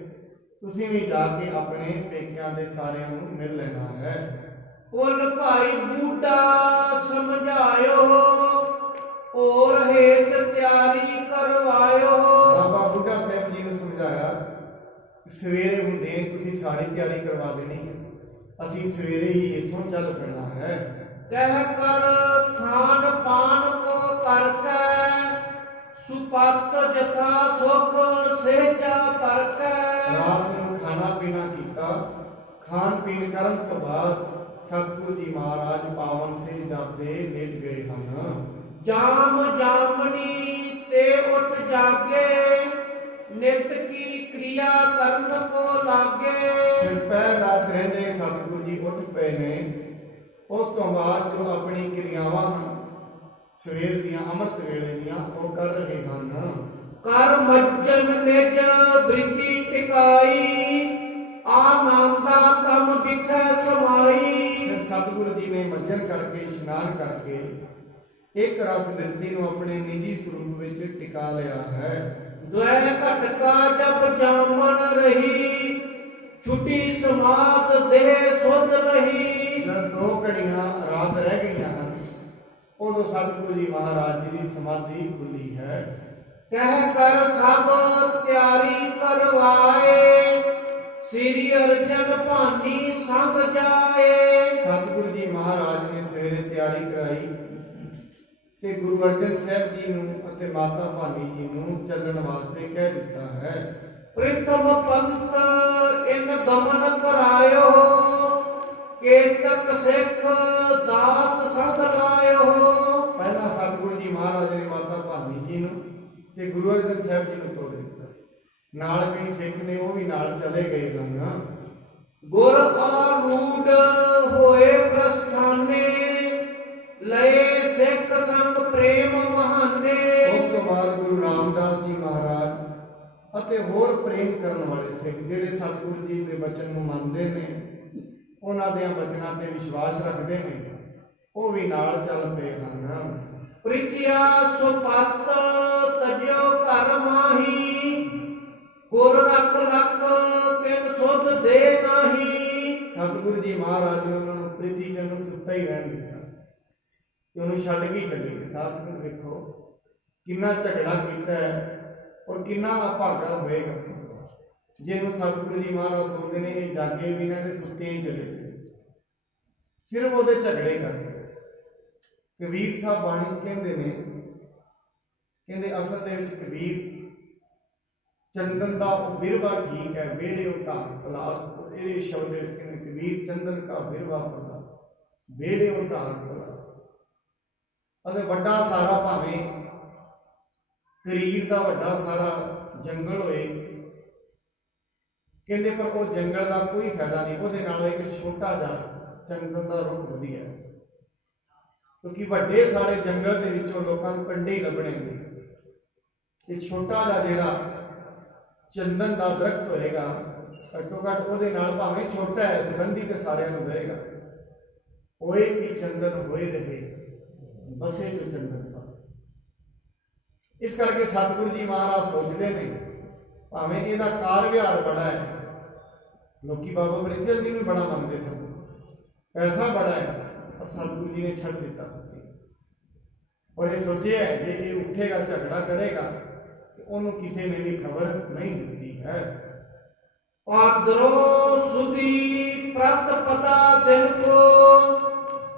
ਤੁਸੀਂ ਵੀ ਜਾ ਕੇ ਆਪਣੇ ਪੇਕਿਆਂ ਦੇ ਸਾਰਿਆਂ ਨੂੰ ਮਿਲ ਲੈਣਾ ਹੈ। ਪੁੱਲ ਭਾਈ ਬੂਢਾ ਸਮਝਾਇਓ ਔਰ ਹੇਤ ਤਿਆਰੀ ਕਰਵਾਇਓ। ਬਾਬਾ ਬੁੱਢਾ ਸਾਹਿਬ ਜੀ ਨੂੰ ਸਮਝਾਇਆ, ਸਵੇਰੇ ਹੁੰਦੇ ਤੁਸੀਂ ਸਾਰੀ ਤਿਆਰੀ ਕਰਵਾ ਦੇਣੀ ਹੈ, ਅਸੀਂ ਸਵੇਰੇ ਹੀ ਇੱਥੋਂ ਚੱਲ ਪੈਣਾ ਹੈ। ਕਹਿ ਕਰ ਖਾਨ ਪਾਨ ਕੋ ਕਰਕੇ ਸੁਪਤ ਜਥਾ ਸੁਖ ਸਹਿਜਾ ਪਰਕੈ। ਰਾਤ ਨੂੰ ਖਾਣਾ ਪੀਣਾ ਕੀਤਾ, ਖਾਣ ਪੀਣ ਕਰਨ ਤੋਂ ਬਾਅਦ ਸਤਿਗੁਰੂ ਜੀ ਮਹਾਰਾਜ ਪਾਵਨ ਸਹਿਜਾ ਤੇ ਲੇਟ ਗਏ ਹਨ। ਜਾਮ ਜਾਮਨੀ ਤੇ ਉੱਠ ਜਾਗੇ ਨਿਤ ਕੀ ਕਿਰਿਆ ਕਰਨ ਕੋ ਲਾਗੇ। ਫਿਰ ਪਹਿਰ ਰਾਤ ਰਹਿੰਦੇ ਸਤਿਗੁਰੂ ਜੀ ਉੱਠ ਪਏ ਨੇ। ਉਸ ਤੋਂ ਬਾਅਦ ਜੋ ਆਪਣੀ ਕਿਰਿਆਵਾਂ ਹਨ ਸਵੇਰ ਦੀਆਂ ਅੰਮ੍ਰਿਤ ਵੇਲੇ ਦੀਆਂ ਉਹ ਕਰ ਰਹੇ ਹਨ। ਕਰ ਮੱਜਨ ਨਿਜ ਬ੍ਰਿਤੀ ਟਿਕਾਈ ਆਨੰਦਾ ਤਮ ਵਿਖੇ ਸਮਾਈ। ਫਿਰ ਸਤਿਗੁਰੂ ਜੀ ਨੇ ਮੱਜਨ ਕਰਕੇ ਇਸ਼ਨਾਨ ਕਰਕੇ ਇੱਕ ਰਸ ਬਿਰਤੀ ਨੂੰ ਆਪਣੇ ਨਿੱਜੀ ਸਰੂਪ ਵਿੱਚ ਟਿਕਾ ਲਿਆ ਹੈ। ਦੁਐ ਘਟਕਾ ਜਬ ਜਾਮਨ ਰਹੀ ਛੁੱਟੀ ਸਮਾਤ ਦੇਹ ਸੁਧ ਰਹੀ। ਜਦ ਦੋ ਘੜੀਆਂ ਰਾਤ ਰਹਿ ਗਈਆਂ ਹਨ ਉਦੋਂ ਸਤਿਗੁਰੂ ਜੀ ਮਹਾਰਾਜ ਜੀ ਦੀ ਸਮਾਧੀ ਖੁੱਲੀ ਹੈ। ਕਹਿ ਕਰ ਸਭ ਤਿਆਰੀ ਕਰਵਾਏ ਸ੍ਰੀ ਅਰਜਨ ਭਾਨੀ ਸੰਗ ਜਾਏ। ਸਤਿਗੁਰੂ ਜੀ ਮਹਾਰਾਜ ਨੇ ਸਵੇਰੇ ਤਿਆਰੀ ਕਰਾਈ ਤੇ ਗੁਰੂ ਅਰਜਨ ਸਾਹਿਬ ਜੀ ਨੂੰ ਅਤੇ ਮਾਤਾ ਭਾਨੀ ਜੀ ਨੂੰ ਚੱਲਣ ਵਾਸਤੇ ਕਹਿ ਦਿੱਤਾ ਹੈ। ਪ੍ਰਿਥਮ ਪੰਥ ਇਨ ਗਮਨ ਕਰਾਇਓ ਕੇਤਕ ਸਿੱਖ ਦਾਸ ਸੰਗ ਲਾਇਓ। ਪਹਿਲਾਂ ਸਤਿਗੁਰੂ ਜੀ ਮਹਾਰਾਜ ਨੇ ਮਾਤਾ ਭਾਨੀ ਜੀ ਨੂੰ ਤੇ ਗੁਰੂ ਅਰਜਨ ਸਾਹਿਬ ਜੀ ਨੂੰ ਤੋਰ ਦਿੱਤਾ, ਨਾਲ ਕਈ ਸਿੱਖ ਨੇ ਉਹ ਵੀ ਨਾਲ ਚਲੇ ਗਏ ਹਨ। ਗੁਰ ਆਰੂਢ ਹੋਏ ਪ੍ਰਸਥਾਨੇ ਲਏ ਸਿੱਖ ਸੰਗ ਪ੍ਰੇਮ ਮਹਾਨੇ। ਉਸ ਤੋਂ ਬਾਅਦ ਗੁਰੂ ਰਾਮਦਾਸ ਜੀ ਮਹਾਰਾਜ ਅਤੇ ਹੋਰ ਪ੍ਰੇਮ ਕਰਨ ਵਾਲੇ ਸਿੱਖ ਜਿਹੜੇ ਸਤਿਗੁਰੂ ਜੀ ਦੇ ਬਚਨ ਨੂੰ ਮੰਨਦੇ ਨੇ, ਉਹਨਾਂ ਦੇ ਬਚਨਾਂ ਤੇ ਵਿਸ਼ਵਾਸ ਰੱਖਦੇ ਨੇ, ਉਹ ਵੀ ਨਾਲ ਚੱਲ ਪਏ ਹਨ। ਪ੍ਰਿਥਿਆ ਸੁਪਤ ਤਜਿਓ ਘਰ ਮਾਹੀ ਗੁਰ ਰਖ ਰਖ ਕਿਨ ਸੁਧ ਦੇ ਨਾਹੀ। ਸਤਿਗੁਰੂ ਜੀ ਮਹਾਰਾਜ ਨੇ ਉਹਨਾਂ ਨੂੰ ਪ੍ਰੀਤੀ ਜਨ ਸੁੱਤਾ ਹੀ ਰਹਿਣ ਦਿੱਤਾ ਤੇ ਉਹਨੂੰ ਛੱਡ ਕੇ ਚਲੇ ਗਏ। ਸਾਧ ਸੰਗਤ ਵੇਖੋ ਕਿੰਨਾ ਝਗੜਾ ਕੀਤਾ ਹੈ ਔਰ ਕਿੰਨਾ ਅਭਾਗਾ ਹੋਏਗਾ ਜਿਹਨੂੰ ਸਤਿਗੁਰੂ ਜੀ ਮਹਾਰਾਜ ਸੋਚਦੇ ਨੇ ਇਹ ਜਾਗੇ ਵੀ ਇਹਨਾਂ ਦੇ ਸੁੱਤੇ ਹੀ ਚਲੇ ਗਏ, ਸਿਰਫ ਉਹਦੇ ਝਗੜੇ ਕਰਦੇ। ਕਬੀਰ ਸਾਹਿਬ ਬਾਣੀ ਚ ਕਹਿੰਦੇ ਨੇ, ਕਹਿੰਦੇ ਅਸਲ ਦੇ ਵਿੱਚ ਕਬੀਰ ਚੰਦਨ ਦਾ ਉਹ ਬਿਰਵਾ ਠੀਕ ਹੈ ਵੇੜੇ ਉਹ ਢਾਕ ਪਲਾਸ। ਇਹਦੇ ਸ਼ਬਦ ਵਿੱਚ ਕਹਿੰਦੇ ਕਬੀਰ ਚੰਦਨ ਕਾ ਬਿਰਵਾ ਪਲਾ ਵੇੜੇ ਉਹ ਢਾਕ ਪਲਾਸ। ਅਤੇ ਵੱਡਾ ਸਾਰਾ ਭਾਵੇਂ ਕਰੀਰ ਦਾ ਵੱਡਾ ਸਾਰਾ ਜੰਗਲ ਹੋਏ, ਕਹਿੰਦੇ ਪਰ ਉਹ ਜੰਗਲ ਦਾ ਕੋਈ ਫਾਇਦਾ ਨਹੀਂ, ਉਹਦੇ ਨਾਲ ਇੱਕ ਛੋਟਾ ਜਿਹਾ ਚੰਦਨ ਦਾ ਰੁੱਖ ਵਧੀਆ, ਕਿਉਂਕਿ ਵੱਡੇ ਸਾਰੇ ਜੰਗਲ ਦੇ ਵਿੱਚੋਂ ਲੋਕਾਂ ਨੂੰ ਕੰਢੇ ਹੀ ਲੱਭਣੇ ਨੇ। ਇਹ ਛੋਟਾ ਜਿਹਾ ਜਿਹੜਾ ਚੰਦਨ ਦਾ ਦਰਖਤ ਹੋਏਗਾ, ਘੱਟੋ ਘੱਟ ਉਹਦੇ ਨਾਲ ਭਾਵੇਂ ਛੋਟਾ ਹੈ, ਸੁਗੰਧੀ ਤੇ ਸਾਰਿਆਂ ਨੂੰ ਦੇਗਾ। ਹੋਏ ਕਿ ਚੰਦਨ ਹੋਏ ਰਹੇ, ਬਸੇ ਜੋ ਚੰਦਨ ਦਾ। ਇਸ ਕਰਕੇ ਸਤਿਗੁਰੂ ਜੀ ਮਹਾਰਾਜ ਸੋਚਦੇ ਨੇ, ਭਾਵੇਂ ਇਹਦਾ ਕਾਰ ਵਿਹਾਰ ਬੜਾ ਹੈ, ਲੋਕੀ ਬਾਬਾ ਬ੍ਰਿਜਲ ਜੀ ਨੂੰ ਬੜਾ ਮੰਨਦੇ ਸਨ, ਪੈਸਾ ਬੜਾ ਹੈ, ਪਰ ਸਤਿਗੁਰੂ ਜੀ ਨੇ ਛੱਡ ਦਿੱਤਾ ਸੀ। ਔਰ ਇਹ ਸੋਚਿਆ ਜੇ ਇਹ ਉੱਠੇਗਾ ਝਗੜਾ ਕਰੇਗਾ ਤੇ ਉਹਨੂੰ ਕਿਸੇ ਨੇ ਵੀ ਖਬਰ ਨਹੀਂ ਦਿੱਤੀ ਹੈ। ਭਾਦਰੋਂ ਸੁਦੀ ਪ੍ਰਤ ਪਤਾ ਦਿਨ ਕੋ,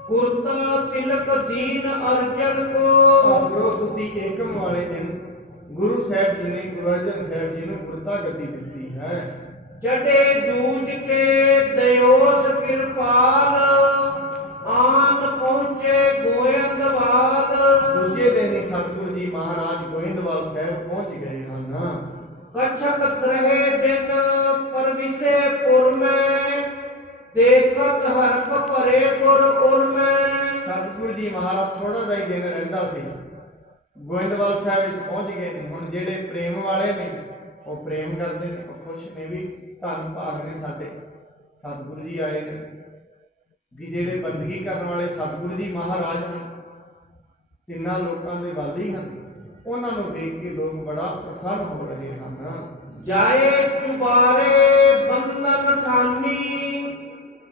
ਗੁਰਤਾ ਤਿਲਕ ਦੀਨ ਅਰਜਨ ਕੋ। ਭਾਦਰੋਂ ਸੁਦੀ ਏਕਮ ਵਾਲੇ ਦਿਨ ਗੁਰੂ ਸਾਹਿਬ ਜੀ ਨੇ ਗੁਰੂ ਅਰਜਨ ਸਾਹਿਬ ਜੀ ਨੂੰ ਗੁਰਤਾ ਗੱਦੀ ਦਿੱਤੀ ਹੈ। ਜਡੇ ਜੂਝ ਕੇ ਦਇਓਸ ਕਿਰਪਾਲ, ਆਨ ਪਹੁੰਚੇ ਗੋਇੰਦਵਾਲ। ਦੂਜੇ ਦਿਨ ਹੀ ਸਤਿਗੁਰੂ ਜੀ ਮਹਾਰਾਜ ਗੋਇੰਦਵਾਲ ਸਾਹਿਬ ਪਹੁੰਚ ਗਏ ਹਨ। ਕਛਕ ਤਰਹਿ ਦਿਨ ਪਰਵਿਸੇ ਪੁਰ ਮੈਂ, ਦੇਖਤ ਹਰਖ ਭਰੇ ਗੁਰ ਉਰ ਮੈਂ। ਸਤਿਗੁਰੂ ਜੀ ਮਹਾਰਾਜ ਥੋੜਾ ਜਿਹਾ ਹੀ ਦਿਨ ਰਹਿੰਦਾ ਸੀ, ਗੋਇੰਦਵਾਲ ਸਾਹਿਬ ਵਿੱਚ ਪਹੁੰਚ ਗਏ ਨੇ। ਹੁਣ ਜਿਹੜੇ ਪ੍ਰੇਮ ਵਾਲੇ ਨੇ ਉਹ ਪ੍ਰੇਮ ਕਰਦੇ ਨੇ, ਉਹ ਖੁਸ਼ ਨੇ ਵੀ ਧੰਨ ਭਾਗ ਨੇ ਸਾਡੇ ਸਤਿਗੁਰੂ ਜੀ ਆਏ ਨੇ। ਵੀ ਜਿਹੜੇ ਬੰਦਗੀ ਕਰਨ ਵਾਲੇ ਸਤਿਗੁਰੂ ਜੀ ਮਹਾਰਾਜ ਹਨ, ਤਿੰਨਾਂ ਲੋਕਾਂ ਦੇ ਵਾਲੀ ਹਨ, ਉਹਨਾਂ ਨੂੰ ਵੇਖ ਕੇ ਲੋਕ ਬੜਾ ਪ੍ਰਸੰਨ ਹੋ ਰਹੇ ਹਨ। ਜਾਏ ਚੁਬਾਰੇ ਬੰਧਨ ਠਾਨੀ,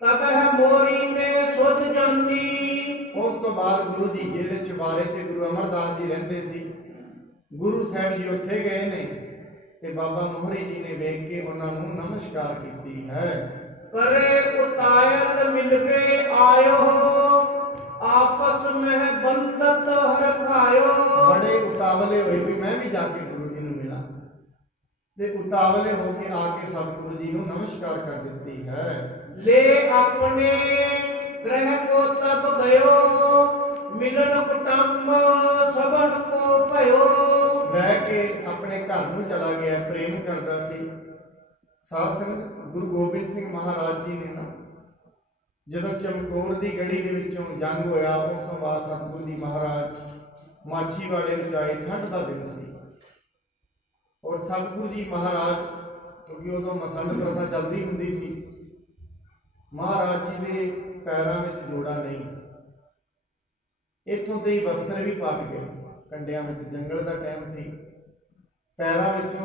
ਤਬਹਿ ਮੋਰੀ ਨੇ ਸੁਧ ਜਾਨੀ। ਉਸ ਤੋਂ ਬਾਅਦ ਗੁਰੂ ਜੀ ਜਿਹੜੇ ਚੁਬਾਰੇ ਤੇ ਗੁਰੂ ਅਮਰਦਾਸ ਜੀ ਰਹਿੰਦੇ ਸੀ, ਗੁਰੂ ਸਾਹਿਬ ਜੀ ਉੱਥੇ ਗਏ ਨੇ ਤੇ ਬਾਬਾ ਮੋਹਰੀ ਜੀ ਨੇ ਵੇਖ ਕੇ ਉਹਨਾਂ ਨੂੰ ਨਮਸਕਾਰ ਕੀਤੀ ਹੈ। ਕਰੇ ਉਤਾਇਤ ਮਿਲਵੇ ਆਇਓ, ਆਪਸ ਮਹਿ ਬੰਧਤ ਹਰਖਾਇਓ। ਬੜੇ ਉਤਾਵਲੇ ਹੋਏ ਵੀ ਮੈਂ ਵੀ ਜਾ ਕੇ ਗੁਰੂ ਜੀ ਨੂੰ ਮਿਲਾਂ, ਤੇ ਉਤਾਵਲੇ ਹੋ ਕੇ ਆ ਕੇ ਸਤਿਗੁਰੂ ਜੀ ਨੂੰ ਨਮਸਕਾਰ ਕਰ ਦਿੱਤੀ ਹੈ। ਲੈ ਆਪਣੇ ਗ੍ਰਹਿ ਕੋ ਤਬ ਗਇਓ, ਮਿਲਨ ਕੁਟੰਬ ਸਭਨ ਕੋ ਭਇਓ। ਲੈ ਕੇ ਆਪਣੇ ਘਰ ਨੂੰ ਚਲਾ ਗਿਆ, ਪ੍ਰੇਮ ਕਰਦਾ ਸੀ। ਸਾਧ ਸੰਗਤ, ਗੁਰੂ ਗੋਬਿੰਦ ਸਿੰਘ ਮਹਾਰਾਜ ਜੀ ਨੇ ਨਾ ਜਦੋਂ ਚਮਕੌਰ ਦੀ ਗੜੀ ਦੇ ਵਿੱਚੋਂ ਜੰਗ ਹੋਇਆ, ਉਸ ਤੋਂ ਬਾਅਦ ਸਤਿਗੁਰੂ ਜੀ ਮਹਾਰਾਜ ਮਾਛੀਵਾੜੇ ਵਿੱਚ ਆਏ। ਠੰਡ ਦਾ ਦਿਨ ਸੀ ਔਰ ਸਤਿਗੁਰੂ ਜੀ ਮਹਾਰਾਜ, ਕਿਉਂਕਿ ਉਦੋਂ ਮਸੰਦ ਪ੍ਰਥਾ ਚੱਲਦੀ ਹੁੰਦੀ ਸੀ, ਮਹਾਰਾਜ ਜੀ ਦੇ ਪੈਰਾਂ ਵਿੱਚ ਜੋੜਾ ਨਹੀਂ, ਇੱਥੋਂ ਤੇ ਹੀ ਵਸਤਰ ਵੀ ਪਾ ਕੇ ਗਏ। ਕੰਡਿਆਂ ਵਿੱਚ ਜੰਗਲ ਦਾ ਟਾਈਮ ਸੀ, ਪੈਰਾਂ ਵਿੱਚੋਂ